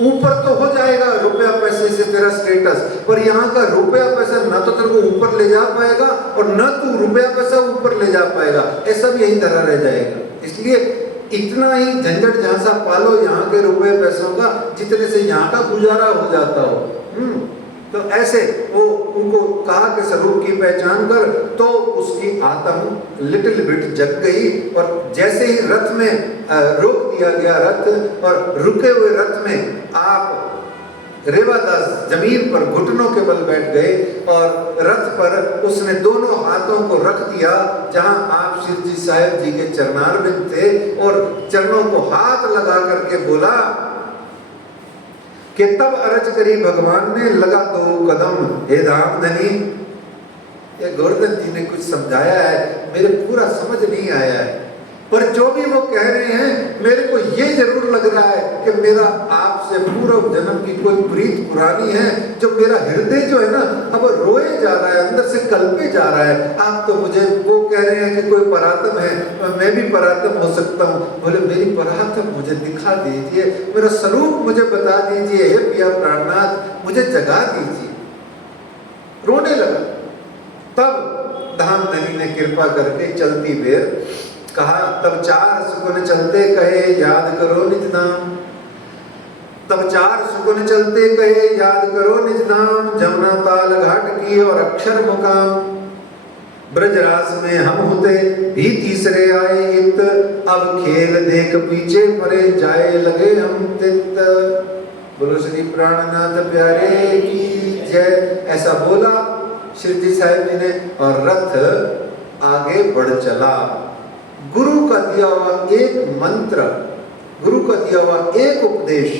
ऊपर तो हो जाएगा रुपया पैसे से तेरा स्टेटस, पर यहाँ का रुपया पैसा न तो तेरे को ऊपर ले जा पाएगा और न तू रुपया पैसा ऊपर ले जा पाएगा, ऐसा भी यही धरा रह जाएगा। इसलिए इतना ही झंझट झांसा पालो यहाँ के रुपए पैसों का, जितने से यहाँ का गुजारा हो जाता हो। तो ऐसे वो उनको कहा कि स्वरूप की पहचान कर, तो उसकी आत्म लिटिल बिट जग गई। और जैसे ही रथ में रोक दिया गया रथ, और रुके हुए रथ में आप रेवादास जमीन पर घुटनों के बल बैठ गए और रथ पर उसने दोनों हाथों को रख दिया जहां आप शिव जी साहिब जी के चरणारविंद थे, और चरणों को हाथ लगा करके बोला कि तब अरज करी भगवान ने, लगा 2 कदम हे धाम धनी। ये गोवर्धन जी ने कुछ समझाया है, मेरे पूरा समझ नहीं आया है, पर जो भी वो कह रहे हैं मेरे को ये जरूर लग रहा है कि मेरा आपसे पूर्व जन्म की कोई प्रीत पुरानी है, जो मेरा हृदय जो है ना अब रोए जा रहा है, अंदर से कल्पे जा रहा है। आप तो मुझे वो कह रहे हैं कि कोई परात्म है, मैं भी परात्म हो सकता हूँ। बोले मेरी परात्म मुझे दिखा दीजिए, मेरा स्वरूप मुझे बता दीजिए, हे पिया प्राणनाथ मुझे जगा दीजिए। रोने लगा। तब धाम धनी ने कृपा करके चलती बेर कहा तब चार सुकुन चलते कहे याद करो निज नाम। तब चार सुकुन चलते कहे याद करो निज नाम। जमुना ताल घाट की और अक्षर मुकाम। ब्रजरास में हम होते भी तीसरे आए इत। अब खेल देख पीछे परे जाए लगे हम तित। बोलो श्री प्राणनाथ प्यारे की जय। ऐसा बोला श्री जी साहिब जी ने और रथ आगे बढ़ चला। गुरु का दिया हुआ एक मंत्र, गुरु का दिया हुआ एक उपदेश,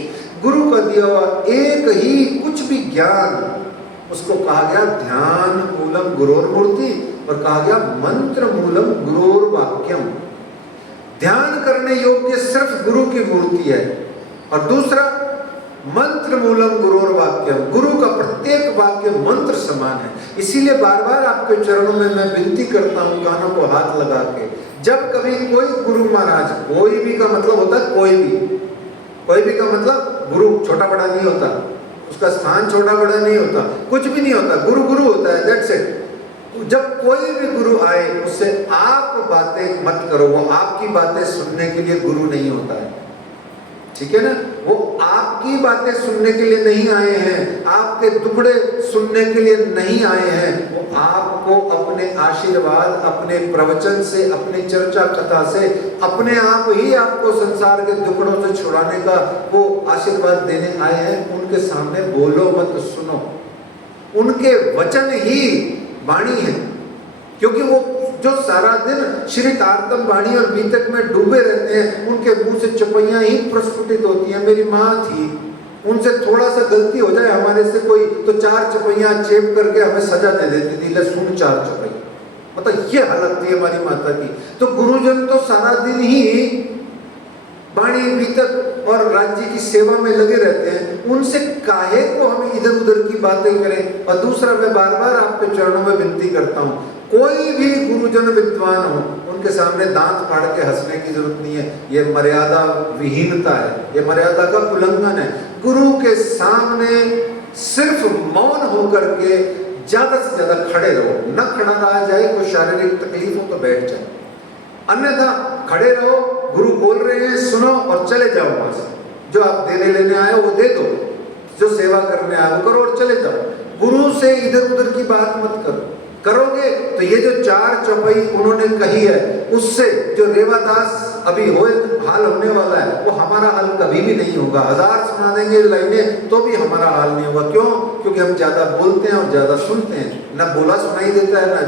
गुरु का दिया हुआ एक ही कुछ भी ज्ञान, उसको कहा गया ध्यान मूलम गुरोर मूर्ति और कहा गया मंत्र मूलम गुरोर वाक्यम। ध्यान करने योग्य सिर्फ गुरु की मूर्ति है और दूसरा मंत्र मूलम गुरोर वाक्यम, गुरु का प्रत्येक वाक्य मंत्र समान है। इसीलिए बार बार आपके चरणों में मैं विनती करता हूं कानों को हाथ लगा के, जब कभी कोई गुरु महाराज, कोई भी का मतलब होता है कोई भी का मतलब गुरु छोटा बड़ा नहीं होता, उसका स्थान छोटा बड़ा नहीं होता, कुछ भी नहीं होता, गुरु गुरु होता है, दैट्स इट। जब कोई भी गुरु आए उससे आप बातें मत करो, वो आपकी बातें सुनने के लिए गुरु नहीं होता है, ठीक है ना। वो आपकी बातें सुनने के लिए नहीं आए हैं, आपके टुकड़े सुनने के लिए नहीं आए हैं, वो आपको अपने आशीर्वाद, अपने प्रवचन से, अपनी चर्चा कथा से, अपने आप ही आपको संसार के टुकड़ों से छुड़ाने का वो आशीर्वाद देने आए हैं। उनके सामने बोलो मत, सुनो, उनके वचन ही वाणी है, क्योंकि वो जो सारा दिन श्री तारतम वाणी और बीतक में डूबे रहते हैं, उनके मुंह से चौपाइयां ही प्रस्फुटित होती हैं। मेरी माँ थी, उनसे थोड़ा सा गलती हो जाए हमारे से कोई, तो 4 चौपाइयां चेप करके हमें सजा दे देती थी, ले सुन 4 चौपाई, मतलब ये हालत थी हमारी माता की। तो गुरुजन तो सारा दिन ही वाणी बीतक और राज्य की सेवा में लगे रहते हैं, उनसे काहे को हम इधर उधर की बातें करें। और दूसरा, मैं बार बार आपके चरणों में विनती करता हूँ, कोई भी गुरुजन विद्वान हो, उनके सामने दांत फाड़ के हंसने की जरूरत नहीं है, ये मर्यादा विहीनता है, ये मर्यादा का उल्लंघन है। गुरु के सामने सिर्फ मौन होकर के ज्यादा से ज्यादा खड़े रहो, न खड़ा रहा जाए, कोई शारीरिक तकलीफ हो तो बैठ जाए, अन्यथा खड़े रहो, गुरु बोल रहे हैं सुनो और चले जाओ। वहां से जो आप देने लेने आए हो वो दे दो, जो सेवा करने आए वो करो और चले जाओ। गुरु से इधर उधर की बात मत करो, करोगे तो ये जो 4 चौपाई उन्होंने कही है, उससे जो रेवादास अभी हाल होने वाला है, वो हमारा हाल कभी भी नहीं होगा। 1000 सुना देंगे लाइनें तो भी हमारा हाल नहीं होगा। क्यों? क्योंकि हम ज्यादा बोलते हैं और ज्यादा सुनते हैं, ना बोला सुनाई देता है, ना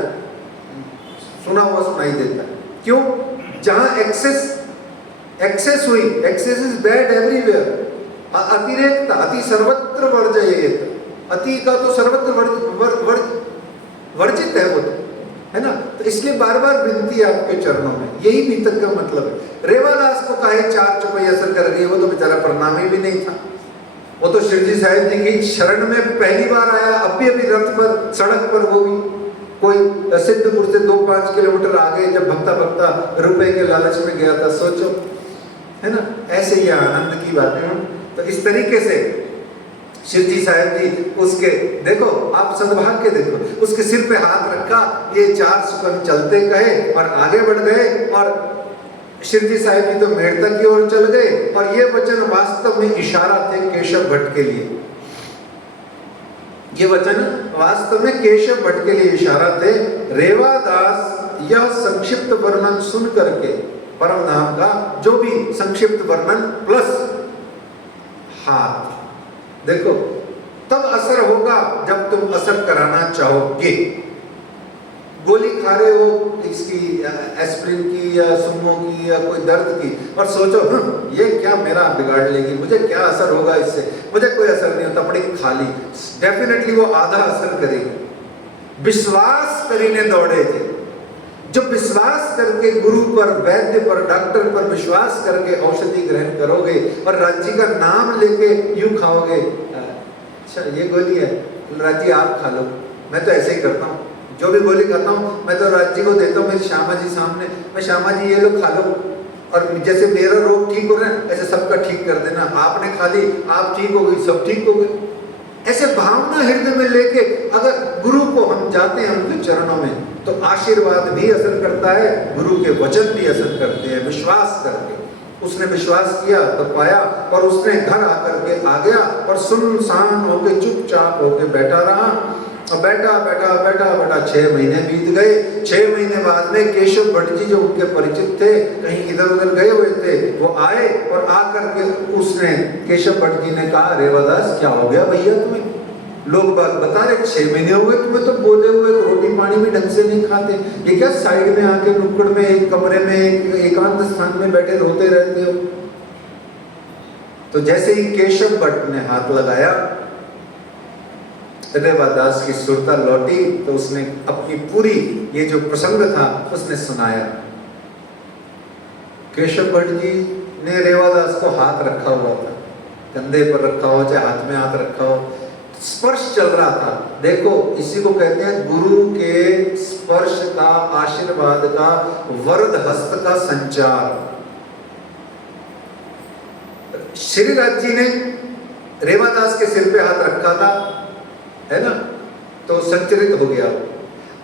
सुना हुआ सुनाई देता है। क्यों? जहां एक्सेस हुई, एक्सेस इज बैड एवरीवेयर, अतिरेकता अति सर्वत्र वर्जयेत, अति का तो सर्वत्र वर्जित है वो तो, है ना। तो इसलिए बार बार विनती है आपके चरणों में, यही बीतक का मतलब है। रेवादास को काहे 4 चौपाई असर कर रही है, वो तो बेचारा प्रणामी भी नहीं था, वो तो शिवजी साहिब जी की शरण में पहली बार आया, अभी रथ पर, सड़क पर, वो भी कोई सिद्धपुर से 2-5 किलोमीटर आगे, जब भक्ता रुपए के लालच में गया था, सोचो, है ना। ऐसे ही आनंद की बातें। तो इस तरीके से शिवजी साहिब जी उसके, देखो आप सद्भाग्य देखो, उसके सिर पे हाथ रखा, ये 4 सुकन चलते कहे और आगे बढ़ गए, और शिवजी साहिब जी तो मेड़ता की ओर चल गए। और ये वचन वास्तव में इशारा थे केशव भट्ट के लिए, ये वचन वास्तव में केशव भट्ट के लिए इशारा थे। रेवादास यह संक्षिप्त वर्णन सुन करके, परम धाम का जो भी संक्षिप्त वर्णन प्लस हाथ, देखो तब असर होगा जब तुम असर कराना चाहोगे। गोली खा रहे हो इसकी, एस्प्रिन की या सुमो की या कोई दर्द की, और सोचो ये क्या मेरा बिगाड़ लेगी, मुझे क्या असर होगा इससे, मुझे कोई असर नहीं होता, बड़ी खाली, डेफिनेटली वो आधा असर करेगी। विश्वास करीने दौड़े थे, जो विश्वास करके गुरु पर, वैद्य पर, डॉक्टर पर विश्वास करके औषधि ग्रहण करोगे और राज्य का नाम लेके यूं खाओगे, अच्छा ये गोली है राज्य आप खा लो, मैं तो ऐसे ही करता हूँ, जो भी गोली खाता हूँ मैं तो राज्य को देता हूँ, मेरी श्यामा जी सामने, मैं श्यामा जी ये लो खा लो, और जैसे मेरा रोग ठीक हो रहा है ऐसे सबका ठीक कर देना, आपने खा ली आप ठीक हो गई, सब ठीक हो गए। ऐसे भावना हृदय में लेके अगर गुरु को हम जाते हैं उनके चरणों में तो आशीर्वाद भी असर करता है, गुरु के वचन भी असर करते हैं, विश्वास करके। उसने विश्वास किया तो पाया, और उसने घर आकर के आ गया और सुनसान होके चुपचाप होके बैठा रहा। और बैठा बैठा बैठा बैठा 6 महीने बीत गए। 6 महीने बाद में केशव भट्ट जी जो उनके परिचित थे, कहीं इधर उधर गए हुए थे, वो आए और आकर के उसने केशव भट्ट जी ने कहा, रेवादास क्या हो गया भैया तुम्हें? लोग बात बता रहे 6 महीने हो गए तुम्हें तो बोले हुए, रोटी पानी भी ढंग से नहीं खाते, ये क्या साइड में आके नुक्कड़ में एक कमरे में एक एकांत स्थान में बैठे रोते रहते हो? तो जैसे ही केशव भट्ट ने हाथ लगाया, रेवादास की सुरता लौटी, तो उसने अपनी पूरी ये जो प्रसंग था उसने सुनाया। केशव भट्ट जी ने रेवादास को हाथ रखा हुआ था, कंधे पर रखा हो चाहे हाथ में हाथ रखा हो, स्पर्श चल रहा था। देखो इसी को कहते हैं गुरु के स्पर्श का, आशीर्वाद का, वरद हस्त का संचार। श्रीराज जी ने रेवादास के सिर पे हाथ रखा था, है ना, तो संचरित हो गया।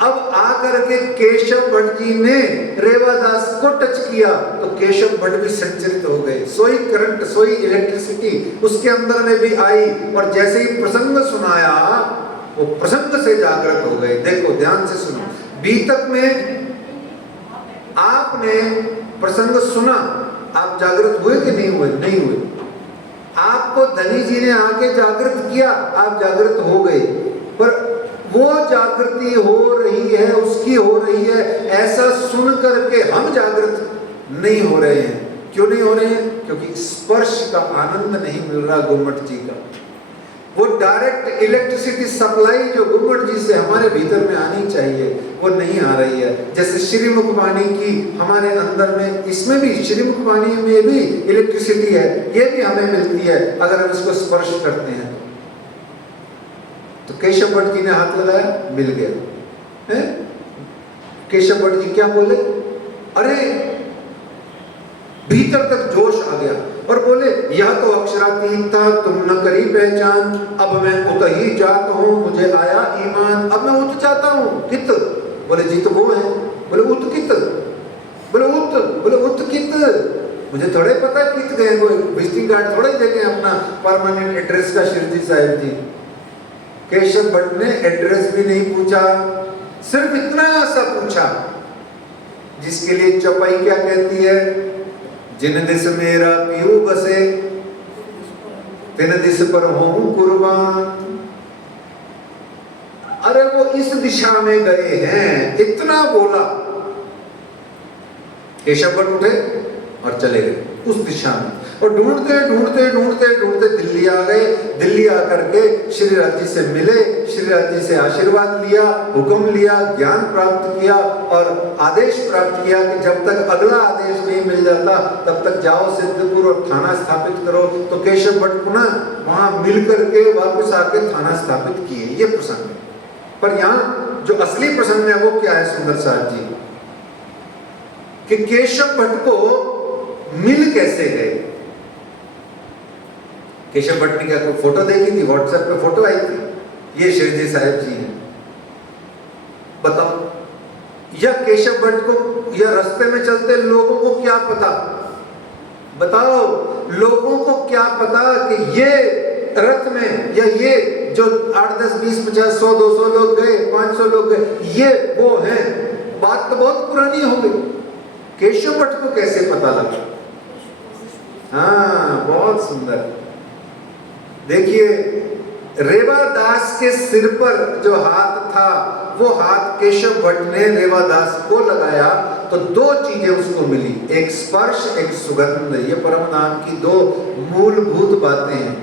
अब आकर के केशव भट्ट जी ने रेवादास को टच किया तो केशव भट्ट भी संचरित हो गए। सोई करंट, सोई इलेक्ट्रिसिटी उसके अंदर में भी आई, और जैसे ही प्रसंग सुनाया वो प्रसंग से जागृत हो गए। देखो ध्यान से सुनो, बीतक में आपने प्रसंग सुना, आप जागृत हुए कि नहीं हुए? नहीं हुए। आपको धनी जी ने आके जागृत किया, आप जागृत हो गए, पर वो जागृति हो रही है, उसकी हो रही है, ऐसा सुन करके हम जागृत नहीं हो रहे हैं। क्यों नहीं हो रहे हैं? क्योंकि स्पर्श का आनंद नहीं मिल रहा गुम्मट जी का। वो डायरेक्ट इलेक्ट्रिसिटी सप्लाई जो गुम्मट जी से हमारे भीतर में आनी चाहिए वो नहीं आ रही है। जैसे श्रीमुखवाणी की हमारे अंदर में, इसमें भी श्रीमुखवाणी में भी इलेक्ट्रिसिटी है, ये भी हमें मिलती है अगर हम इसको स्पर्श करते हैं। तो केशव भट्ट जी ने हाथ लगाया, मिल गया है? केशव भट्ट जी क्या बोले? अरे भीतर तक जोश आ गया और बोले, यह तो अक्षरातीत था, तुम न करी पहचान, अब मैं उत ही जात हूँ, मुझे आया ईमान, अब मैं उत जाता हूँ। कित? बोले जी तो वो है। बोले उत कित? बोले उत कित? मुझे थोड़े पता कित गए, वो विजिटिंग कार्ड थोड़े देखे अपना परमानेंट एड्रेस का शिरजी साहिब जी। केशव भट्ट ने एड्रेस भी नहीं पूछा, सिर्फ इतना सा पूछा जिसके लिए चौपाई क्या कहती है, जिन दिस मेरा पीऊ बसे तिन दिस पर होऊं कुर्बान। अरे वो इस दिशा में गए हैं, इतना बोला। केशव भट्ट उठे और चले गए उस दिशा में, और ढूंढते ढूंढते ढूंढते ढूंढते दिल्ली आ गए। दिल्ली आकर के श्रीराज जी से मिले, श्रीराज जी से आशीर्वाद लिया, हुक्म लिया, ज्ञान प्राप्त किया और आदेश प्राप्त किया कि जब तक अगला आदेश नहीं मिल जाता तब तक जाओ सिद्धपुर और थाना स्थापित करो। तो केशव भट्ट पुनः वहां मिल करके वापस आके थाना स्थापित किए। ये प्रसंग है। पर यहाँ जो असली प्रसंग है वो क्या है सुंदर साहब जी, कि केशव भट्ट को मिल कैसे गए। केशव भट्ट ने क्या कोई फोटो देखी थी? व्हाट्सएप पे फोटो आई थी, ये शिरजी साहिब जी हैं। बताओ, या केशव भट्ट को या रास्ते में चलते लोगों को क्या पता? बताओ, लोगों को क्या पता कि ये रथ में या ये जो 8, 10, 20, 50, 100, 200 लोग गए, 500 लोग गए, ये वो हैं। बात तो बहुत पुरानी हो गई। केशव भट्ट को कैसे पता लगा? हाँ, बहुत सुंदर। देखिए, रेवादास के सिर पर जो हाथ था वो हाथ केशव भट्ट ने रेवादास को लगाया तो 2 चीजें उसको मिली, एक स्पर्श, एक सुगंध। ये परम नाम की 2 मूलभूत बातें हैं।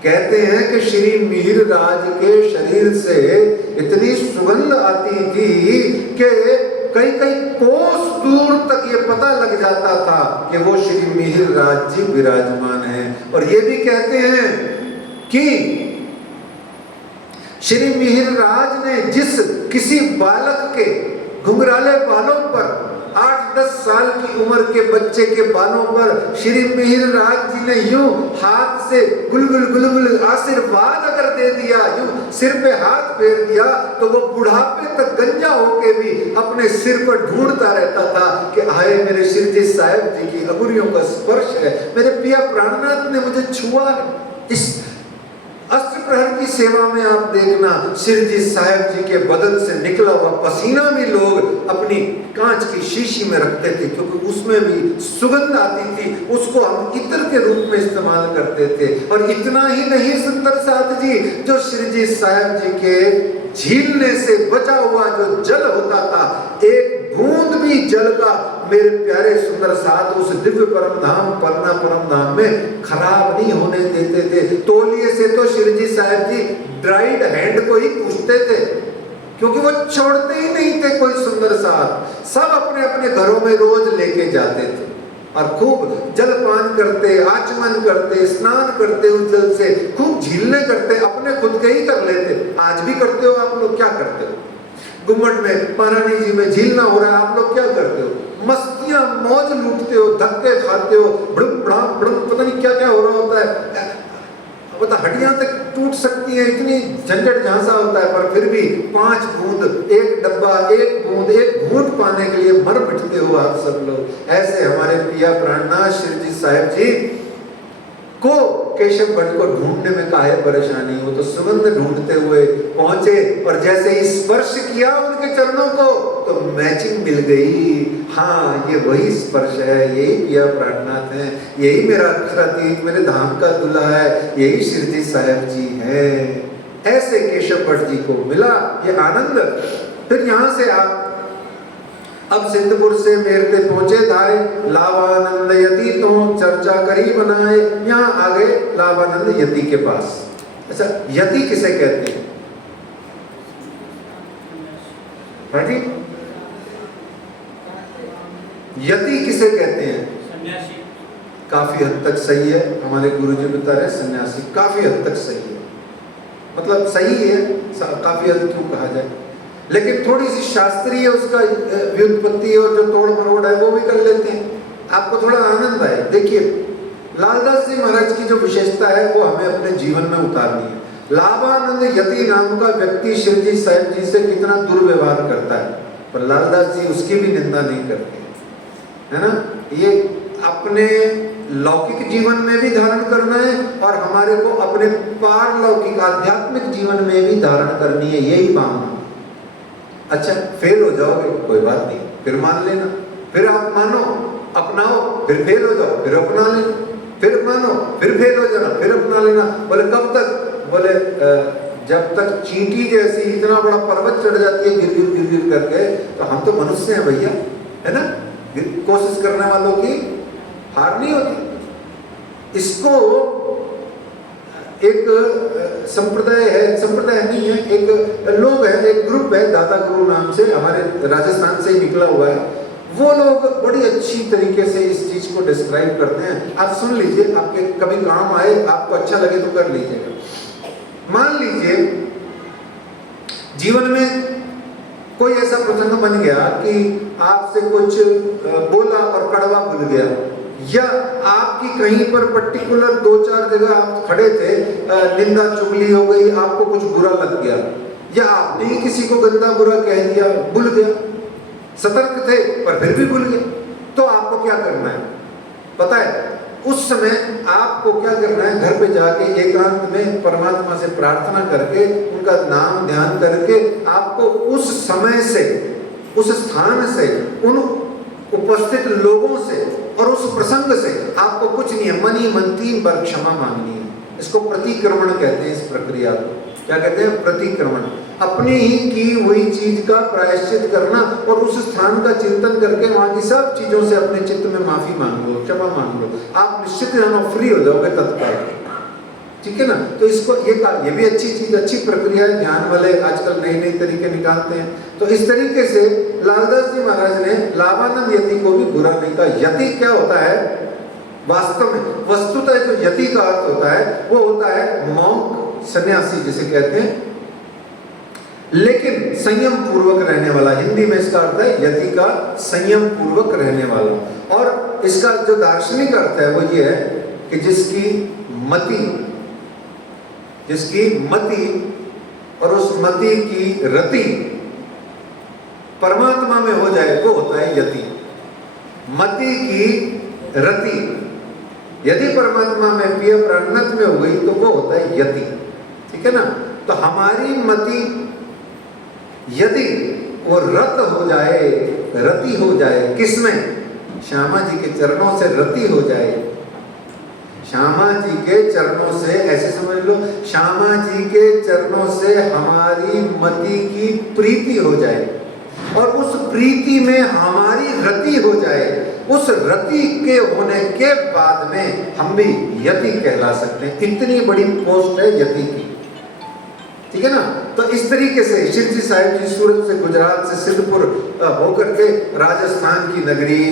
कहते हैं कि श्री मिहिर राज के शरीर से इतनी सुगंध आती थी कि कई कई कोस दूर तक ये पता लग जाता था कि वो श्री मिहिर राज जी विराजमान हैं। और ये भी कहते हैं कि श्री मिहिर राज ने जिस किसी बालक के घुंघराले बालों पर 8-10 साल की उम्र के बच्चे के बालों पर श्री मिहिर राज जी ने यूं हाथ से गुलगुल गुलगुल आशीर्वाद अगर दे दिया, यूं सिर पे हाथ फेर दिया, तो वो बुढ़ापे तक गंजा होके भी अपने सिर पर ढूंढता रहता था कि हाय मेरे शिरजी साहिब जी की अंगुलियों का स्पर्श है, मेरे पिया प्राणनाथ ने मुझे छुआ है। इस अष्टप्रहर की सेवा में आप देखना, शिरजी साहिब जी के बदन से निकला हुआ पसीना भी लोग अपनी कांच की शीशी में रखते थे, क्योंकि उसमें भी सुगंध आती थी, उसको हम इत्र के रूप में इस्तेमाल करते थे। और इतना ही नहीं सुंदर साथ जी, जो शिरजी साहिब जी के झीलने से बचा हुआ जो जल होता था, एक बूंद भी जल का मेरे प्यारे सुंदर साथ उस दिव्य परम धाम परना परम धाम में खराब नहीं होने देते थे। तौलिए से तो शिरजी साहिब जी ड्राइड हैंड को ही पूछते थे, क्योंकि वो छोड़ते ही नहीं थे कोई सुंदर साथ। सब अपने अपने घरों में रोज लेके जाते थे और खूब जलपान करते, आचमन करते, स्नान करते, उस जल से खूब झीलने करते, अपने खुद के ही कर लेते। आज भी करते हो आप लोग? क्या करते हो? गुम्मट में महारानी जी में झीलना हो रहा है, आप लोग क्या करते हो? मस्तियां मौज लूटते हो, धक्के खाते हो, बड़म बड़म बड़म, पता नहीं क्या क्या हो रहा होता है, बता हड्डियां तक टूट सकती है, इतनी झंझट झांसा होता है, पर फिर भी 5 बूंद, एक डब्बा, एक बूंद, एक घूंट पाने के लिए मर मिटते हो आप सब लोग। ऐसे हमारे पिया प्राणनाथ शिरजी साहिब जी को केशव भट्ट को ढूंढने में काहे परेशानी, वो तो सुगंध ढूंढते हुए पहुंचे और जैसे ही स्पर्श किया उनके चरणों को तो मैचिंग मिल गई। हाँ, ये वही स्पर्श है, यही पिया प्राणनाथ है, यही मेरा अक्षरातीत मेरे धाम का दूल्हा है, यही शिरजी साहिब जी है। ऐसे केशव भट्ट जी को मिला ये आनंद। फिर यहाँ से आप अब सिद्धपुर से मेरते पहुंचे धाए, लावानंद यति तो चर्चा करी बनाए। यहाँ आ गए लावानंद यति के पास। अच्छा, यति किसे कहते हैं? यति किसे कहते हैं? सन्यासी। काफी हद तक सही है, हमारे गुरुजी बता रहे सन्यासी, काफी हद तक सही है, मतलब सही है, काफी हद क्यों कहा जाए, लेकिन थोड़ी सी शास्त्रीय उसका व्युत्पत्ति और जो तोड़ मरोड़ है वो भी कर लेते हैं, आपको थोड़ा आनंद आए। देखिए, लालदास जी महाराज की जो विशेषता है वो हमें अपने जीवन में उतारनी है। लावानंद यति नाम का व्यक्ति शिरजी साहिब जी से कितना दुर्व्यवहार करता है, पर लालदास जी उसकी भी निंदा नहीं करते, है ना। ये अपने लौकिक जीवन में भी धारण करना है और हमारे को अपने पारलौकिक आध्यात्मिक जीवन में भी धारण करनी है, यही भावना। अच्छा, फेल हो जाओगे कोई बात नहीं, फिर मान लेना, फिर आप मानो अपनाओ, फिर फेल हो जाओ, फिर अपना लेना, फिर मानो, फिर फेल हो जाना, फिर अपना लेना। बोले कब तक? बोले जब तक चींटी जैसी इतना बड़ा पर्वत चढ़ जाती है गिर गिर गिर गिर करके, तो हम तो मनुष्य हैं भैया, है ना। कोशिश करने वालों की हार नहीं होती। इसको एक संप्रदाय है, संप्रदाय नहीं है, एक लोग है, एक ग्रुप है, दादा गुरु नाम से, हमारे राजस्थान से ही निकला हुआ है। वो लोग बड़ी अच्छी तरीके से इस चीज को डिस्क्राइब करते हैं, आप सुन लीजिए, आपके कभी काम आए, आपको अच्छा लगे तो कर लीजिएगा। मान लीजिए जीवन में कोई ऐसा प्रसंग बन गया कि आपसे कुछ बोला और कड़वा भूल गया, या आपकी कहीं पर पर्टिकुलर 2-4 जगह आप खड़े थे, निंदा चुगली हो गई, आपको कुछ बुरा लग गया, या आपने ही किसी को गंदा बुरा कह दिया, भूल गया, सतर्क थे पर फिर भी भूल गए, तो आपको क्या करना है पता है? उस समय आपको क्या करना है, घर पे जाके एकांत में परमात्मा से प्रार्थना करके, उनका नाम ध्यान करके, आपको उस समय से, उस स्थान से, उन उपस्थित लोगों से और उस प्रसंग से आपको कुछ नहीं है, मन ही मन 3 बार क्षमा मांगनी है। इसको प्रतिक्रमण कहते हैं, इस प्रक्रिया को क्या कहते हैं? प्रतिक्रमण। अपनी ही की हुई चीज का प्रायश्चित करना और उस स्थान का चिंतन करके वहां की सब चीजों से अपने चित्त में माफी मांग लो, क्षमा मांग लो, आप निश्चित जानो फ्री हो जाओगे तत्काल, ठीक है ना। तो इसको ये भी अच्छी चीज, अच्छी प्रक्रिया है, ध्यान वाले आजकल नए नए तरीके निकालते हैं। तो इस तरीके से लालदास जी महाराज ने लावानंद यति को भी बुरा नहीं कहा। यति क्या होता है वास्तव में? वस्तुतः जो यति का अर्थ होता है वो होता है मॉन्क, सन्यासी जिसे कहते हैं। लेकिन संयम पूर्वक रहने वाला। हिंदी में इसका अर्थ है यति का संयम पूर्वक रहने वाला। और इसका जो दार्शनिक अर्थ है वो ये है कि जिसकी मति और उस मति की रति परमात्मा में हो जाए वो होता है यति। मति की रति यदि परमात्मा में प्रिय प्राणनाथ में हो गई तो वो होता है यति। ठीक है ना? तो हमारी मति यदि वो रत हो जाए, रति हो जाए, किसमें? श्यामा जी के चरणों से रति हो जाए। श्यामा जी के चरणों से, ऐसे समझ लो, श्यामा जी के चरणों से हमारी मति की प्रीति हो जाए और उस प्रीति में हमारी रति हो जाए। उस रति के होने के बाद में हम भी यति कहला सकते हैं। इतनी बड़ी पोस्ट है यति की। ठीक है ना? तो इस तरीके से शिरजी साहिब जी सूरत से, गुजरात से, सिद्धपुर होकर के राजस्थान की नगरी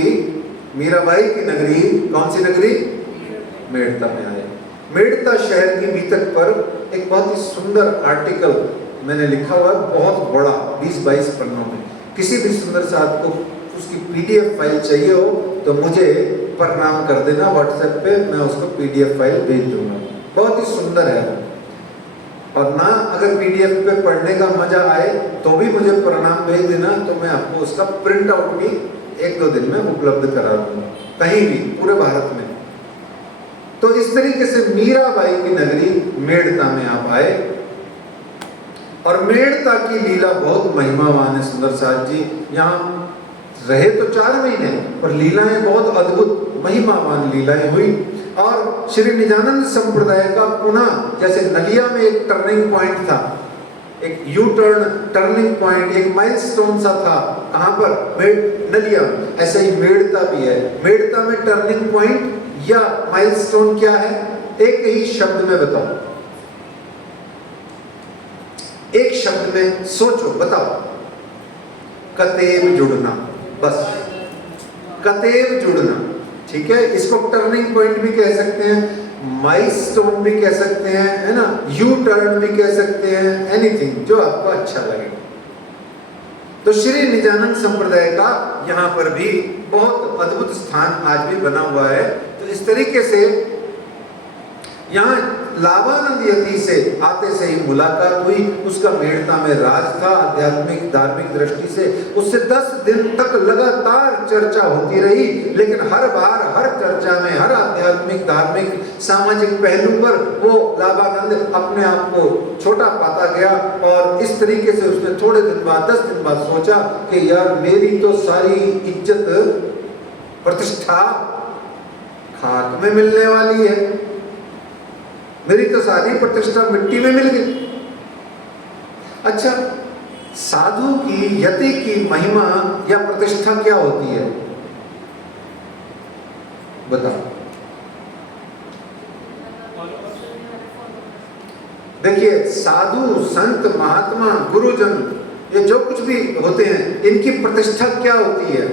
मीराबाई की नगरी, कौन सी नगरी? मेड़ता में आए। मेड़ता शहर की बीतक पर एक बहुत ही सुंदर आर्टिकल मैंने लिखा हुआ है, बहुत बड़ा, 20-22 पन्नों में। किसी भी सुंदर से आपको उसकी पीडीएफ फाइल चाहिए हो तो मुझे प्रणाम कर देना व्हाट्सएप पे, मैं उसको पीडीएफ फाइल भेज दूंगा। बहुत ही सुंदर है। और ना अगर पीडीएफ पे पढ़ने का मजा आए तो भी मुझे प्रणाम भेज देना, तो मैं आपको उसका प्रिंट आउट भी 1-2 दिन में उपलब्ध करा दूंगा, कहीं भी पूरे भारत में। तो इस तरीके से मीराबाई की नगरी मेड़ता में आप आए और मेड़ता की लीला बहुत महिमावान है। सुंदर साथ जी यहाँ रहे तो 4 महीने, पर लीलाएं बहुत अद्भुत महिमावान लीलाएं हुई। और श्री निजानंद संप्रदाय का पुनः, जैसे नलिया में एक टर्निंग पॉइंट था, एक यू टर्न टर्निंग पॉइंट, एक माइलस्टोन सा था, कहां पर? नलिया। ऐसे ही मेड़ता भी है। मेड़ता में टर्निंग पॉइंट या माइलस्टोन क्या है? एक ही शब्द में बताओ, एक शब्द में सोचो, बताओ। कतेव जुड़ना, बस कतेव जुड़ना। ठीक है? इसको टर्निंग पॉइंट भी कह सकते हैं, माइलस्टोन भी कह सकते हैं, है ना, यू टर्न भी कह सकते हैं, एनीथिंग जो आपको अच्छा लगे। तो श्री निजानंद संप्रदाय का यहाँ पर भी बहुत अद्भुत स्थान आज भी बना हुआ है। तो इस तरीके से यहाँ लाभानंद यति से आते से ही मुलाकात हुई। उसका मेड़ता में राज था आध्यात्मिक धार्मिक दृष्टि से। उससे 10 दिन तक लगातार चर्चा होती रही, लेकिन हर बार हर चर्चा में, हर आध्यात्मिक धार्मिक सामाजिक पहलू पर वो लाभानंद अपने आप को छोटा पाता गया। और इस तरीके से उसने थोड़े दिन बाद, 10 दिन बाद सोचा कि यार मेरी तो सारी इज्जत प्रतिष्ठा खाक में मिलने वाली है, मेरी तो सारी प्रतिष्ठा मिट्टी में मिल गई। अच्छा, साधु की, यति की महिमा या प्रतिष्ठा क्या होती है बताओ? देखिए, साधु, संत, महात्मा, गुरुजन, ये जो कुछ भी होते हैं, इनकी प्रतिष्ठा क्या होती है?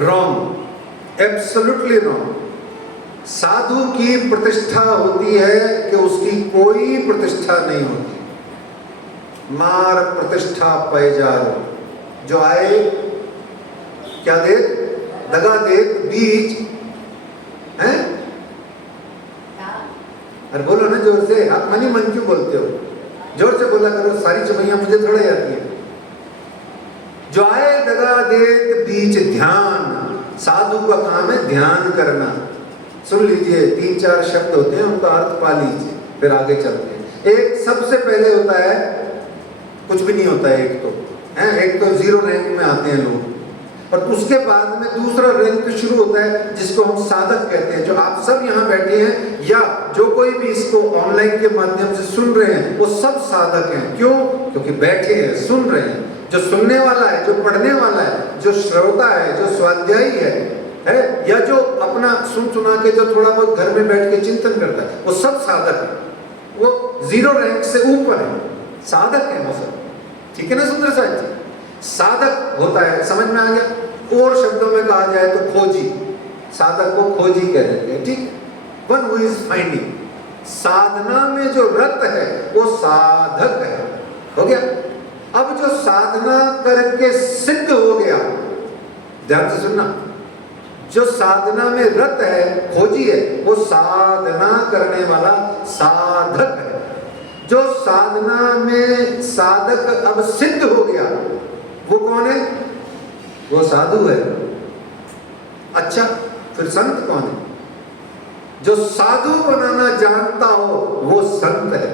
Wrong, absolutely wrong. साधु की प्रतिष्ठा होती है कि उसकी कोई प्रतिष्ठा नहीं होती। मार प्रतिष्ठा पैजारो, जो आए क्या दे? दगा दे, बीज हैं। अरे बोलो ना जोर से, आप मनी मन क्यों बोलते हो? जोर से बोला करो, सारी चमैया मुझे थोड़ा आती है। जो आए दगा दे बीज ध्यान। साधु का काम है ध्यान करना। सुन लीजिए, 3-4 शब्द होते हैं, उनका अर्थ पा लीजिए, फिर आगे चलते हैं। एक सबसे पहले होता है, कुछ भी नहीं होता है, एक तो 0 रैंक में आते हैं लोग, और उसके बाद में दूसरा रैंक शुरू होता है जिसको हम साधक कहते हैं। जो आप सब यहाँ बैठे हैं या जो कोई भी इसको ऑनलाइन के माध्यम से सुन रहे हैं, वो सब साधक हैं। क्यों? क्योंकि बैठे हैं, सुन रहे हैं। जो सुनने वाला है, जो पढ़ने वाला है, जो श्रोता है, जो स्वाध्यायी है या जो अपना सुन सुना के जो थोड़ा बहुत घर में बैठ के चिंतन करता है, वो सब साधक है। वो 0 रैंक से ऊपर है, साधक है वो सब। ठीक है ना सुंदर साहब जी? साधक होता है, समझ में आ गया? और शब्दों में कहा जाए तो खोजी, साधक को खोजी कह देते हैं। ठीक, वन हु इज फाइंडिंग, साधना में जो रत है वो साधक है। हो गया। अब जो साधना करके सिद्ध हो गया, ध्यान से सुनना, जो साधना में रत है, खोजी है, वो साधना करने वाला साधक है। जो साधना में साधक अब सिद्ध हो गया, वो कौन है? वो साधु है। अच्छा, फिर संत कौन है? जो साधु बनाना जानता हो वो संत है।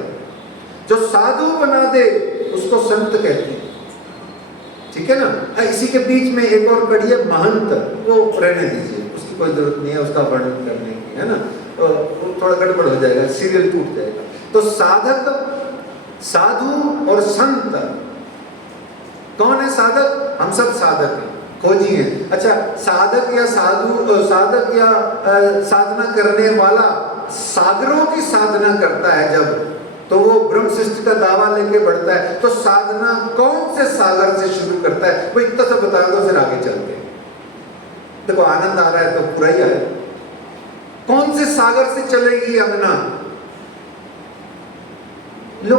जो साधु बना दे उसको संत कहते हैं। ठीक है ना। इसी के बीच में एक और कड़ी है महंत, वो रहने दीजिए, उसकी कोई जरूरत नहीं है उसका वर्णन करने की, है ना। तो थोड़ा गड़बड़ हो जाएगा, सीरियल टूट जाएगा। तो साधक, साधु और संत, कौन है साधक? हम सब साधक हैं, खोजी हैं। अच्छा, साधक या साधु, साधक या साधना करने वाला सागरों की साधना करता है जब, तो वो ब्रह्म सृष्टि का दावा लेके बढ़ता है। तो साधना कौन से सागर से शुरू करता है? वो इतना सा बता दो, फिर आगे चलते हैं। देखो आनंद आ रहा है तो पूरा ही आए। कौन से सागर से चलेगी अगना? लो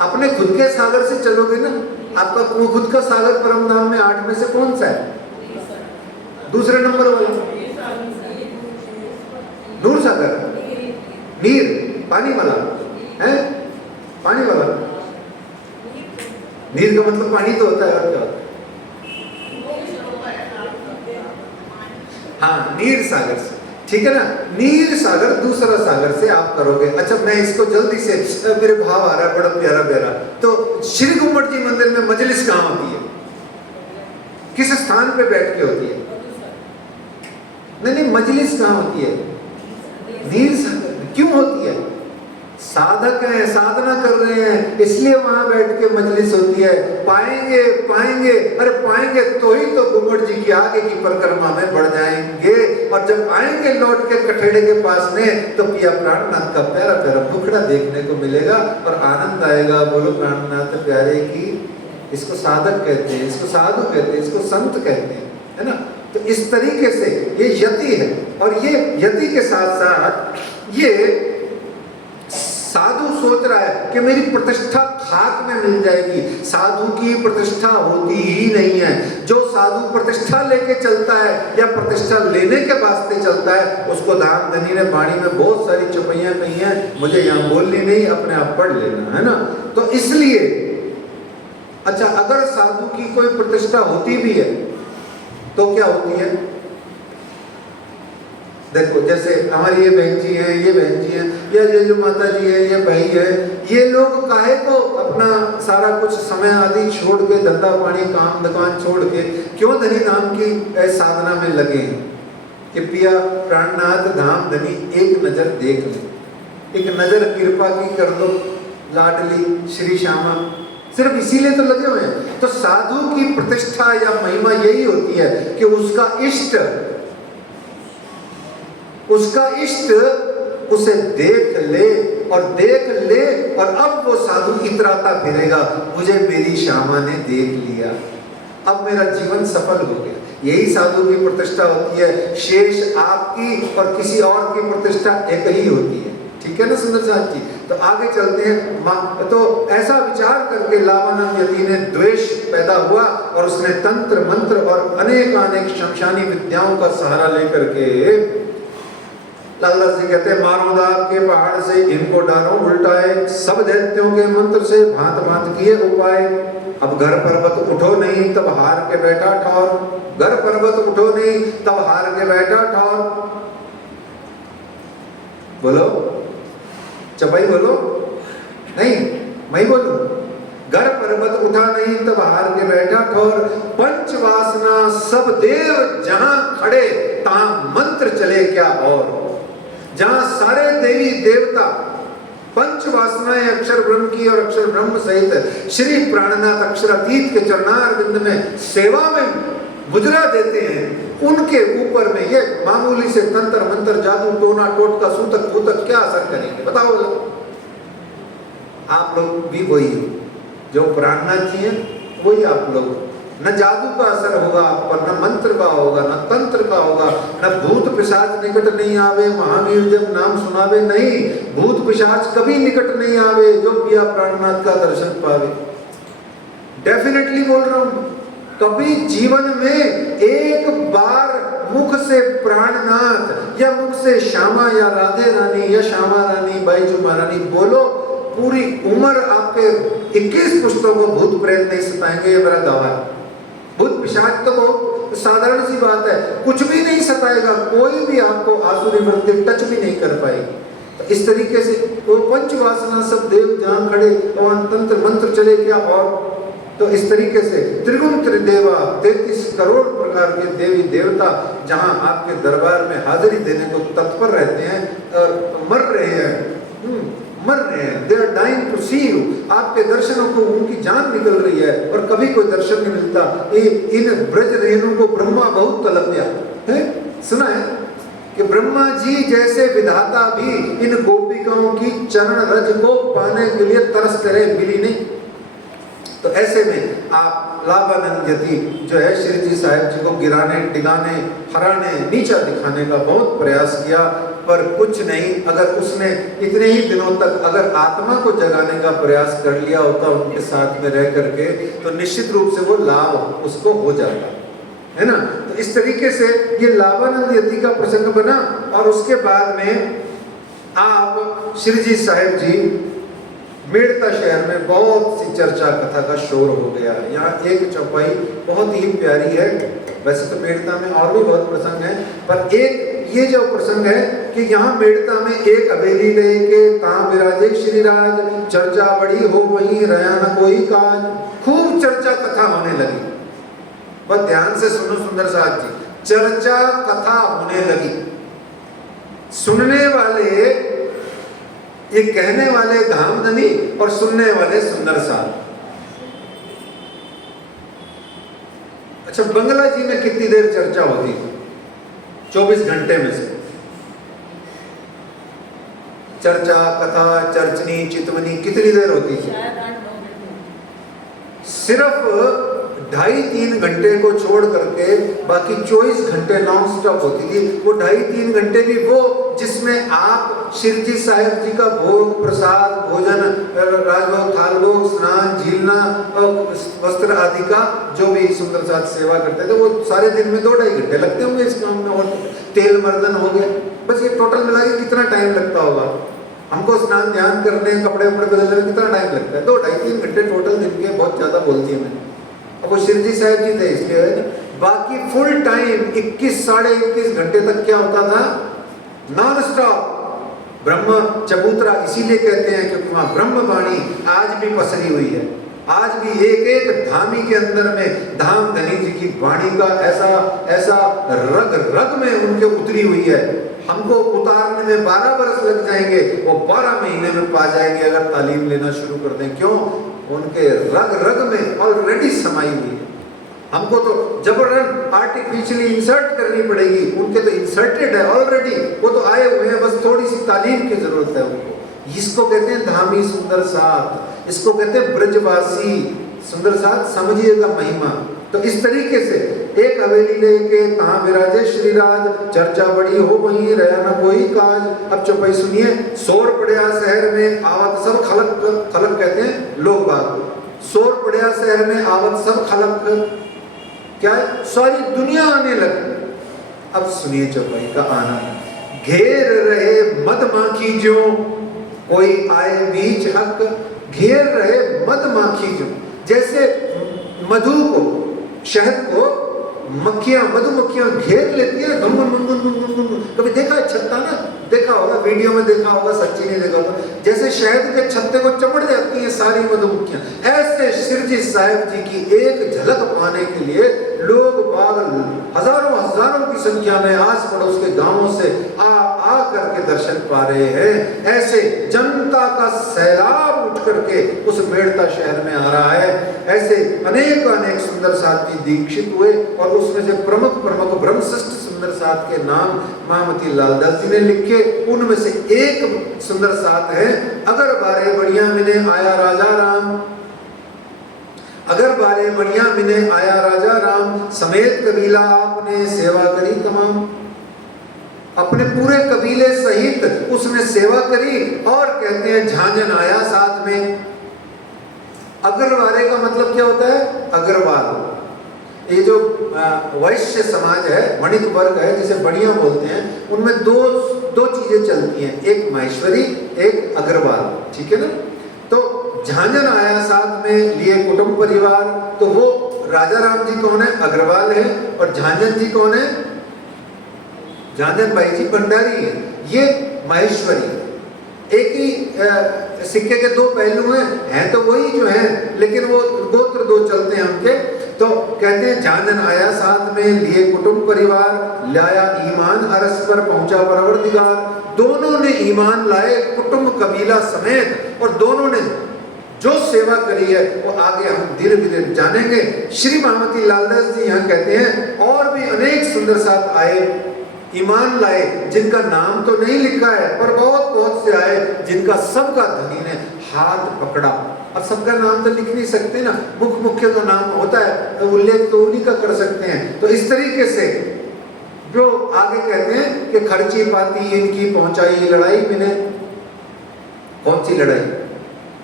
अपने खुद के सागर से चलोगे ना। आपका खुद का सागर परम धाम में 8 में से कौन सा है? दूसरे नंबर वाला दूर सागर, नीर, पानी वाला है। पानी वाला, नीर का मतलब पानी तो होता है, और क्या होता है? हाँ, नीर सागर से, ठीक है ना। नीर सागर दूसरा सागर से आप करोगे। अच्छा, मैं इसको जल्दी से, मेरे भाव आ रहा है बड़ा प्यारा प्यारा। तो श्री गुम्बद जी मंदिर में मजलिस कहाँ होती है? किस स्थान पे बैठ के होती है? नहीं, मजलिस कहाँ होती है? नीर सागर में। क्यों होती है? साधक हैं, साधना कर रहे हैं, इसलिए वहां बैठ के मजलिस होती है। पाएंगे पाएंगे, अरे पाएंगे तो ही तो गुम्बद जी की आगे की परिक्रमा में बढ़ जाएंगे। और जब आएंगे लौट के कठेड़े के पास में, तो पिया प्राणनाथ का प्यारा प्यारा मुखड़ा देखने को मिलेगा और आनंद आएगा। बोलो प्राणनाथ प्यारे की। इसको साधक कहते हैं, इसको साधु कहते हैं, इसको संत कहते हैं, है ना। तो इस तरीके से ये यति है। और ये यति के साथ साथ ये साधु सोच रहा है कि मेरी प्रतिष्ठा खाक में मिल जाएगी। साधु की प्रतिष्ठा होती ही नहीं है। जो साधु प्रतिष्ठा लेके चलता है या प्रतिष्ठा लेने के वास्ते चलता है, उसको दान धनी ने वाणी में बहुत सारी चौपाइयां कही हैं, मुझे यहाँ बोलनी नहीं, अपने आप पढ़ लेना, है ना। तो इसलिए अच्छा, अगर साधु की कोई प्रतिष्ठा होती भी है तो क्या होती है? देखो, जैसे हमारी ये बहन जी हैं, ये बहन जी हैं, या ये जो माता जी है, ये भाई है, ये लोग काहे को अपना सारा कुछ समय आदि छोड़ के, धंधा पानी काम दुकान छोड़ के क्यों धनी धाम की साधना में लगे हैं? कि पिया प्राणनाथ धाम धनी एक नजर देख ले, एक नजर कृपा की कर दो लाडली श्री श्यामा, सिर्फ इसीलिए तो लगे हुए हैं। तो साधु की प्रतिष्ठा या महिमा यही होती है कि उसका इष्ट उसे देख ले, और अब वो साधु इतराता फिरेगा, मुझे मेरी श्यामा ने देख लिया, अब मेरा जीवन सफल हो गया। यही साधु की प्रतिष्ठा होती है। शेष आपकी और किसी और की प्रतिष्ठा एक ही होती है। ठीक है ना सुंदर साथ जी। तो आगे चलते हैं। तो ऐसा विचार करके लावानंद यति ने द्वेष पैदा हुआ और उसने तंत्र मंत्र और अनेक शमशानी विद्याओं का सहारा लेकर के, लालदास जी कहते हैं, मारोदाब के पहाड़ से इनको डालो उल्टाए, सब दैत्यों के मंत्र से भांत भांत किए उपाय। अब घर पर्वत उठो नहीं तब हार के बैठा ठौर, घर पर्वत उठो नहीं तब हार के बैठा ठौर। बोलो चपाई, बोलो नहीं, मैं बोलूं। घर पर्वत उठा नहीं तब हार के बैठा ठौर, पंच वासना सब देव जहां खड़े तहां मंत्र चले क्या और। जहां सारे देवी देवता पंच वासनाएं अक्षर ब्रह्म की और अक्षर ब्रह्म सहित श्री प्राणनाथ अक्षरातीत के चरणारविंद में सेवा में मुद्रा देते हैं, उनके ऊपर में ये मामूली से तंत्र मंत्र जादू टोना टोटका सूतक फूतक क्या असर करेंगे? बताओ। आप लोग भी वही हो जो प्राणनाथ जी हैं, वही आप लोग। न जादू का असर होगा आप पर, न मंत्र का होगा, न तंत्र का होगा, न भूत पिशाच निकट नहीं आवे, महावीर जब नाम सुनावे नहीं, भूत पिशाच कभी निकट नहीं आवे, जो पिया प्राणनाथ का दर्शन पावे। डेफिनेटली बोल रहा हूं, कभी जीवन में एक बार मुख से प्राणनाथ या मुख से श्यामा या राधे रानी या श्यामा रानी बाईजू महारानी बोलो, पूरी उम्र आपके 21 पुस्तकों को भूत प्रेत नहीं सताएंगे, ये मेरा दावा है। भूत पिशाच तो बहुत साधारण सी बात है, कुछ भी नहीं सताएगा, कोई भी आपको आसुरी वृत्ति टच भी नहीं कर पाएगी। तो इस तरीके से वो पंचवासना सब देव जहां खड़े और तंत्र मंत्र चले क्या, और तो इस तरीके से त्रिगुण त्रिदेवा 33 करोड़ प्रकार के देवी देवता जहां आपके दरबार में हाजिरी देने को तत्पर रहते हैं, मर रहे हैं, मर रहे हैं, they are dying to see you, आपके दर्शनों को उनकी जान निकल रही है और कभी कोई दर्शन नहीं मिलता। इन ब्रज रेणु को ब्रह्मा बहुत तलपया है, सुना है कि ब्रह्मा जी जैसे विधाता भी इन गोपिकाओं की चरण रज को पाने के लिए तरसते रहे, मिली नहीं। तो ऐसे में आप लाभानंद यति जो है श्री जी साहिब जी को गिराने, डिगाने, हराने, नीचा दिखाने का बहुत प्रयास किया, पर कुछ नहीं। अगर उसने इतने ही दिनों तक अगर आत्मा को जगाने का प्रयास कर लिया होता उनके साथ में रह करके, तो निश्चित रूप से वो लाभ उसको हो जाता है ना। तो इस तरीके से ये लाभानंद यति का प्रसंग बना। और उसके बाद में आप श्री जी साहिब जी मेड़ता शहर में बहुत सी चर्चा कथा का शोर हो गया। यहाँ एक चौपाई बहुत ही प्यारी है, वैसे तो मेड़ता में और भी बहुत प्रसंग है, पर एक ये जो प्रसंग है कि यहाँ मेड़ता में एक हवेली लेके तां विराजे श्री राज, चर्चा बड़ी हो वहीं रहा न कोई काज। खूब चर्चा कथा होने लगी, बस ध्यान से सुनो सुंदर साथ जी, चर्चा कथा होने लगी। सुनने वाले, ये कहने वाले धामधनी और सुनने वाले सुंदर साथ। अच्छा, बंगला जी में कितनी देर चर्चा होती थी? 24 घंटे में से चर्चा कथा चर्चनी चितवनी कितनी देर होती थी? सिर्फ 2.5-3 घंटे को छोड़ करके बाकी 24 घंटे नॉन स्टॉप होती थी। वो 2.5-3 घंटे भी वो जिसमें आप श्री जी साहिब जी का भोग प्रसाद भोजन राजभोग थाल भोग स्नान झीलना वस्त्र आदि का जो भी सुंदर साथ सेवा करते थे, वो सारे दिन में 2-2.5 घंटे लगते होंगे इस काम में। और तेल मर्दन हो गया, बस ये टोटल मिला के कितना टाइम लगता होगा? हमको स्नान ध्यान करने कपड़े वपड़े बदलने में कितना टाइम लगता है? 2-2.5-3 घंटे टोटल दिन के, बहुत ज्यादा बोलती है मैंने। अब वो श्री जी साहिब जी थे इसलिए है ना। बाकी फुल टाइम 21-21.5 घंटे तक क्या होता था? नॉन स्टॉप ब्रह्म चबूतरा, इसीलिए कहते हैं क्योंकि वहां ब्रह्म वाणी आज भी पसरी हुई है। आज भी एक एक धामी के अंदर में धाम धनी जी की वाणी का ऐसा ऐसा रग रग में उनके उतरी हुई है। हमको उतारने में 12 बरस लग जाएंगे, वो 12 महीने में पा जाएंगे अगर तालीम लेना शुरू कर दें। क्यों? उनके रग रग में ऑलरेडी समाई हुई है। हमको तो जबरन आर्टिफिशियली इंसर्ट करनी पड़ेगी, उनके तो इंसर्टेड है ऑलरेडी, वो तो आए हुए हैं, बस थोड़ी सी तालीम की जरूरत है उनको। इसको कहते हैं धामी सुंदर साथ, इसको कहते हैं ब्रजवासी सुंदर साथ। समझिएगा महिमा। तो इस तरीके से एक हवेली लेके कहाँ विराजे श्री राज, चर्चा बड़ी हो वहीं रहा ना कोई काज। अब चौपाई सुनिए। शोर पड़या शहर में आवत सब खलक, खलक कहते हैं लोग बाग। शोर पड़या शहर में आवत सब खलक, क्या है? सारी दुनिया आने लगी। अब सुनिए चौपाई का आनंद। घेर रहे मधमाखी जो, कोई आए बीच हक, घेर रहे मधमाखी जो। जैसे मधु को, शहद को मक्खियां, मधुमक्खियां घेर लेती है, कभी देखा है छत्ता ना? देखा होगा, वीडियो में देखा होगा, सच्ची नहीं देखा होगा। जैसे शहद के छत्ते को चमड़ जाती हैं सारी मधुमक्खियां, ऐसे श्री जी साहिब जी की एक झलक पाने के लिए लोग बाग हजारों हजारों की संख्या में आस पड़ोस के गांवों से आ करके दर्शन पा रहे हैं। ऐसे जनता का सैलाब उठ करके उस मेड़ता शहर में आ रहा है। ऐसे अनेक अनेक सुंदर साथ जी दीक्षित हुए और उसमें से प्रमुख प्रमुख ब्रह्मश्रेष्ठ सुंदर साथ के नाम महामती लालदास जी ने लिखे। उनमें से एक सुंदर साथ है, अगर बारे बढ़िया मिले आया राजा राम, अगर बारे बारे बढ़िया मिने आया राजा राम, समेत कबीला आपने सेवा करी तमाम। अपने पूरे कबीले सहित उसने सेवा करी। और कहते हैं झांझन आया साथ में। अग्रवारे का मतलब क्या होता है? अग्रवाल। ये जो वैश्य समाज है, वणिक वर्ग है, जिसे बढ़िया बोलते हैं, उनमें दो चीजें चलती हैं, एक माहेश्वरी, एक अग्रवाल। ठीक है ना? तो झांझन आया साथ में लिए कुटुंब परिवार, तो वो राजा राम जी कौन है? अग्रवाल है। और झांझन जी कौन है? झांझन भाई जी भंडारी है। ये माहेश्वरी। एक ही सिक्के के दो पहलू हैं तो वही जो है, लेकिन वो गोत्र दो चलते हैं उनके। तो कहते हैं झांझन आया साथ में लिए कुटुंब परिवार, लाया ईमान अरस पर पहुंचा परवरदिगार। दोनों ने ईमान लाए कुटुंब कबीला समेत, और दोनों ने जो सेवा करी है वो आगे हम धीरे धीरे जानेंगे। श्री महामती लालदास जी यहाँ कहते हैं और भी अनेक सुंदर साथ आए, ईमान लाए, जिनका नाम तो नहीं लिखा है पर बहुत बहुत से आए, जिनका सबका धनी ने हाथ पकड़ा। और सबका नाम तो लिख नहीं सकते ना, मुख्य का नाम होता है तो उल्लेख तो उन्हीं का कर सकते हैं। तो इस तरीके से जो आगे कहते हैं कि खर्ची पाती इनकी पहुंचाई लड़ाई मैंने। कौन सी लड़ाई?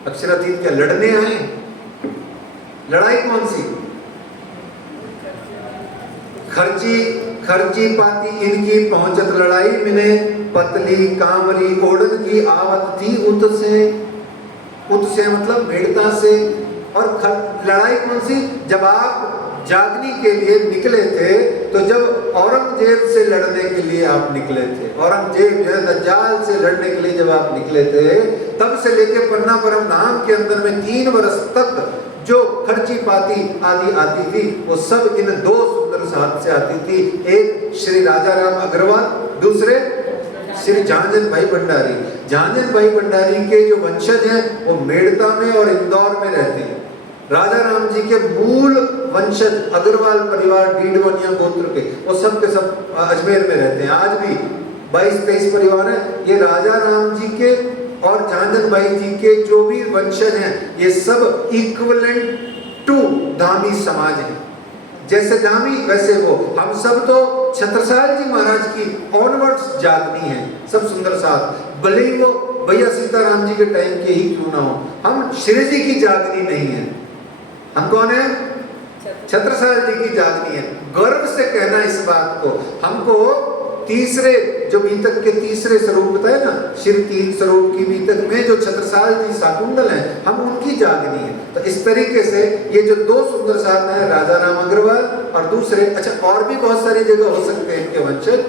अक्षरातीत क्या लड़ने आए? लड़ाई कौन सी? खर्ची पाती इनकी पहुंचत लड़ाई मैंने, पतली कामरी ओढ़न की आवत थी उत से मतलब भेड़ता से। और लड़ाई कौन सी? जब आप जागने के लिए निकले थे, तो जब औरंगजेब से लड़ने के लिए आप निकले थे, औरंगजेब जो है दज्जाल से लड़ने के लिए जब आप निकले थे, तब से लेके पन्ना परम नाम के अंदर में 3 वर्ष तक जो खर्ची पाती आदि आती थी, वो सब इन 2 सुंदर साथ से आती थी। एक श्री राजा राम अग्रवाल, दूसरे श्री झांझन भाई भंडारी। झांझन भाई भंडारी के जो वंशज हैं वो मेड़ता में और इंदौर में रहते हैं। राजा राम जी के मूल वंशज अग्रवाल परिवार डीडवनिया गोत्र के, वो सब के सब अजमेर में रहते हैं। आज भी 22-23 परिवार हैं। ये राजा राम जी के और झांझन भाई जी के जो भी वंशज हैं, ये सब इक्विवेलेंट टू धामी समाज हैं। जैसे धामी वैसे वो। हम सब तो छत्रसाल जी महाराज की ऑनवर्ड्स जागनी है, सब सुंदर साथ, भले ही वो भैया सीताराम जी के टाइम के ही क्यों ना हो। हम श्री जी की जागनी नहीं है। हम कौन है? छत्रसाल जी की जागनी है। गर्व से कहना इस बात को। हमको तीसरे जो बीतक के तीसरे स्वरूप बताए ना, शिव 3 स्वरूप की बीतक में जो छत्रसाल जी शाकुंतल हैं, हम उनकी जागनी है। तो इस तरीके से ये जो 2 सुंदर साथ हैं, राजा राम अग्रवाल और दूसरे, अच्छा और भी बहुत सारी जगह हो सकते हैं इनके वंशज,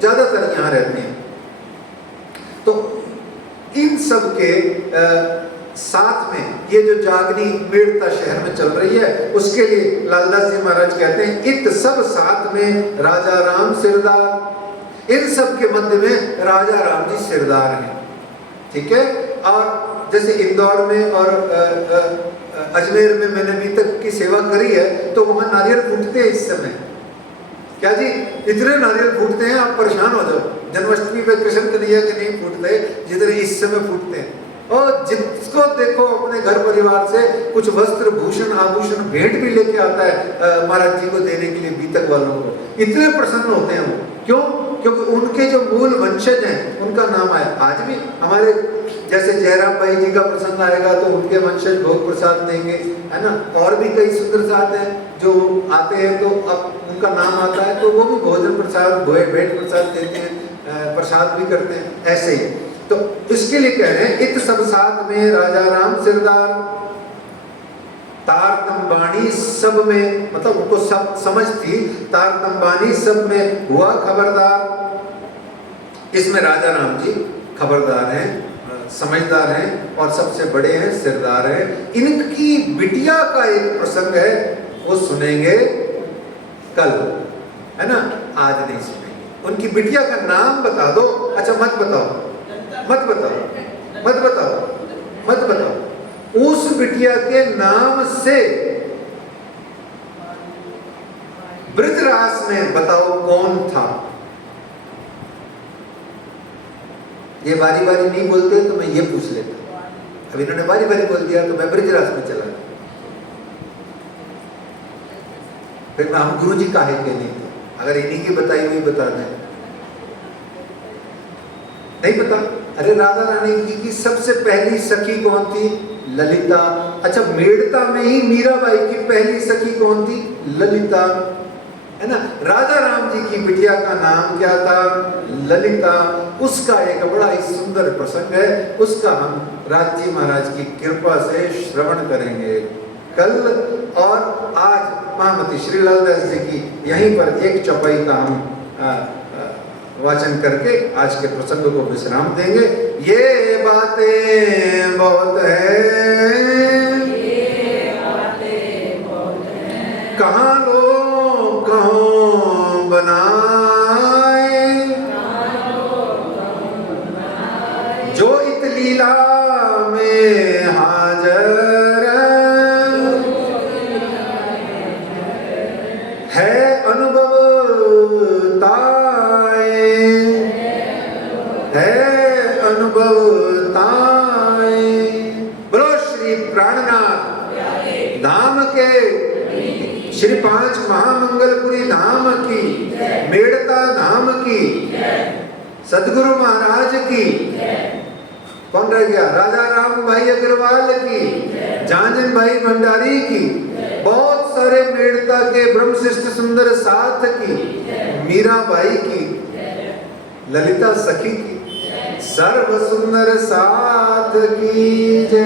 ज्यादातर यहाँ रहते हैं। तो इन सब के साथ में ये जो जागनी मेड़ता शहर में चल रही है, उसके लिए लालदास जी महाराज कहते हैं इत सब साथ में राजा राम सिरदार। इन सब के मध्य में राजा राम जी सिरदार हैं। ठीक है? और जैसे इंदौर में और अजमेर में मैंने अभी तक की सेवा करी है, तो वहां नारियल फूटते हैं इस समय। क्या जी? इतने नारियल फूटते हैं आप परेशान हो जाओ। जन्माष्टमी पे कृष्ण कन्हैया के नहीं फूटते जितने इस समय फूटते हैं। और जिसको देखो अपने घर परिवार से कुछ वस्त्र भूषण आभूषण भेंट भी लेके आता है महाराज जी को देने के लिए, बीतक वालों को। इतने प्रसन्न होते हैं वो। क्यों? क्योंकि उनके जो मूल वंशज हैं उनका नाम है। आज भी हमारे जैसे जयराम भाई जी का प्रसंग आएगा तो उनके वंशज भोग प्रसाद देंगे, है ना। और भी कई सुंदर साथ हैं जो आते हैं तो अब उनका नाम आता है तो वो भी भोजन प्रसाद भेंट प्रसाद देते हैं, प्रसाद भी करते हैं। ऐसे ही तो इसके लिए कह रहे हैं इत सब साथ में राजा राम सिरदार, तारतम बाणी सब में, मतलब उनको सब समझ थी, तारतम बाणी सब में हुआ खबरदार। इसमें राजा राम जी खबरदार हैं, समझदार हैं और सबसे बड़े हैं, सिरदार हैं। इनकी बिटिया का एक प्रसंग है, वो सुनेंगे कल, है ना, आज नहीं सुनेंगे। उनकी बिटिया का नाम बता दो। अच्छा मत बताओ, मत बताओ, मत बताओ, मत बताओ। उस बिटिया के नाम से बृजरास में बताओ कौन था। ये बारी बारी नहीं बोलते तो मैं ये पूछ लेता। अब इन्होंने बारी बारी बोल दिया तो मैं बृजरास में चला। फिर हम गुरु जी काहे के नहीं थे, अगर इन्हीं की बताई हुई बता दें, नहीं पता। अरे राधा रानी जी की सबसे पहली सखी कौन थी? ललिता। अच्छा, मेड़ता में ही मीराबाई की पहली सखी कौन थी? ललिता, है ना। राजा राम जी की बिटिया का नाम क्या था? ललिता। उसका एक बड़ा ही सुंदर प्रसंग है, उसका हम राज जी महाराज की कृपा से श्रवण करेंगे कल। और आज महामती श्री लालदास जी की यहीं पर एक चौपाई का हम वाचन करके आज के प्रसंग को विश्राम देंगे। ये बातें बहुत हैं, कहाँ लोग कहाँ बनाए, जो इत लीला में हाजर है अनुभव बोलो श्री प्राणनाथ धाम के, श्री 5 महामंगलपुरी धाम की, मेड़ता धाम की, सदगुरु महाराज की, कौन रह गया? राजा राम भाई अग्रवाल की, जांजन भाई भंडारी की, बहुत सारे मेड़ता के ब्रह्मशिष्ट सुंदर साथ की, मीराबाई की, ललिता सखी की, सर्व सुंदर साथ की जय।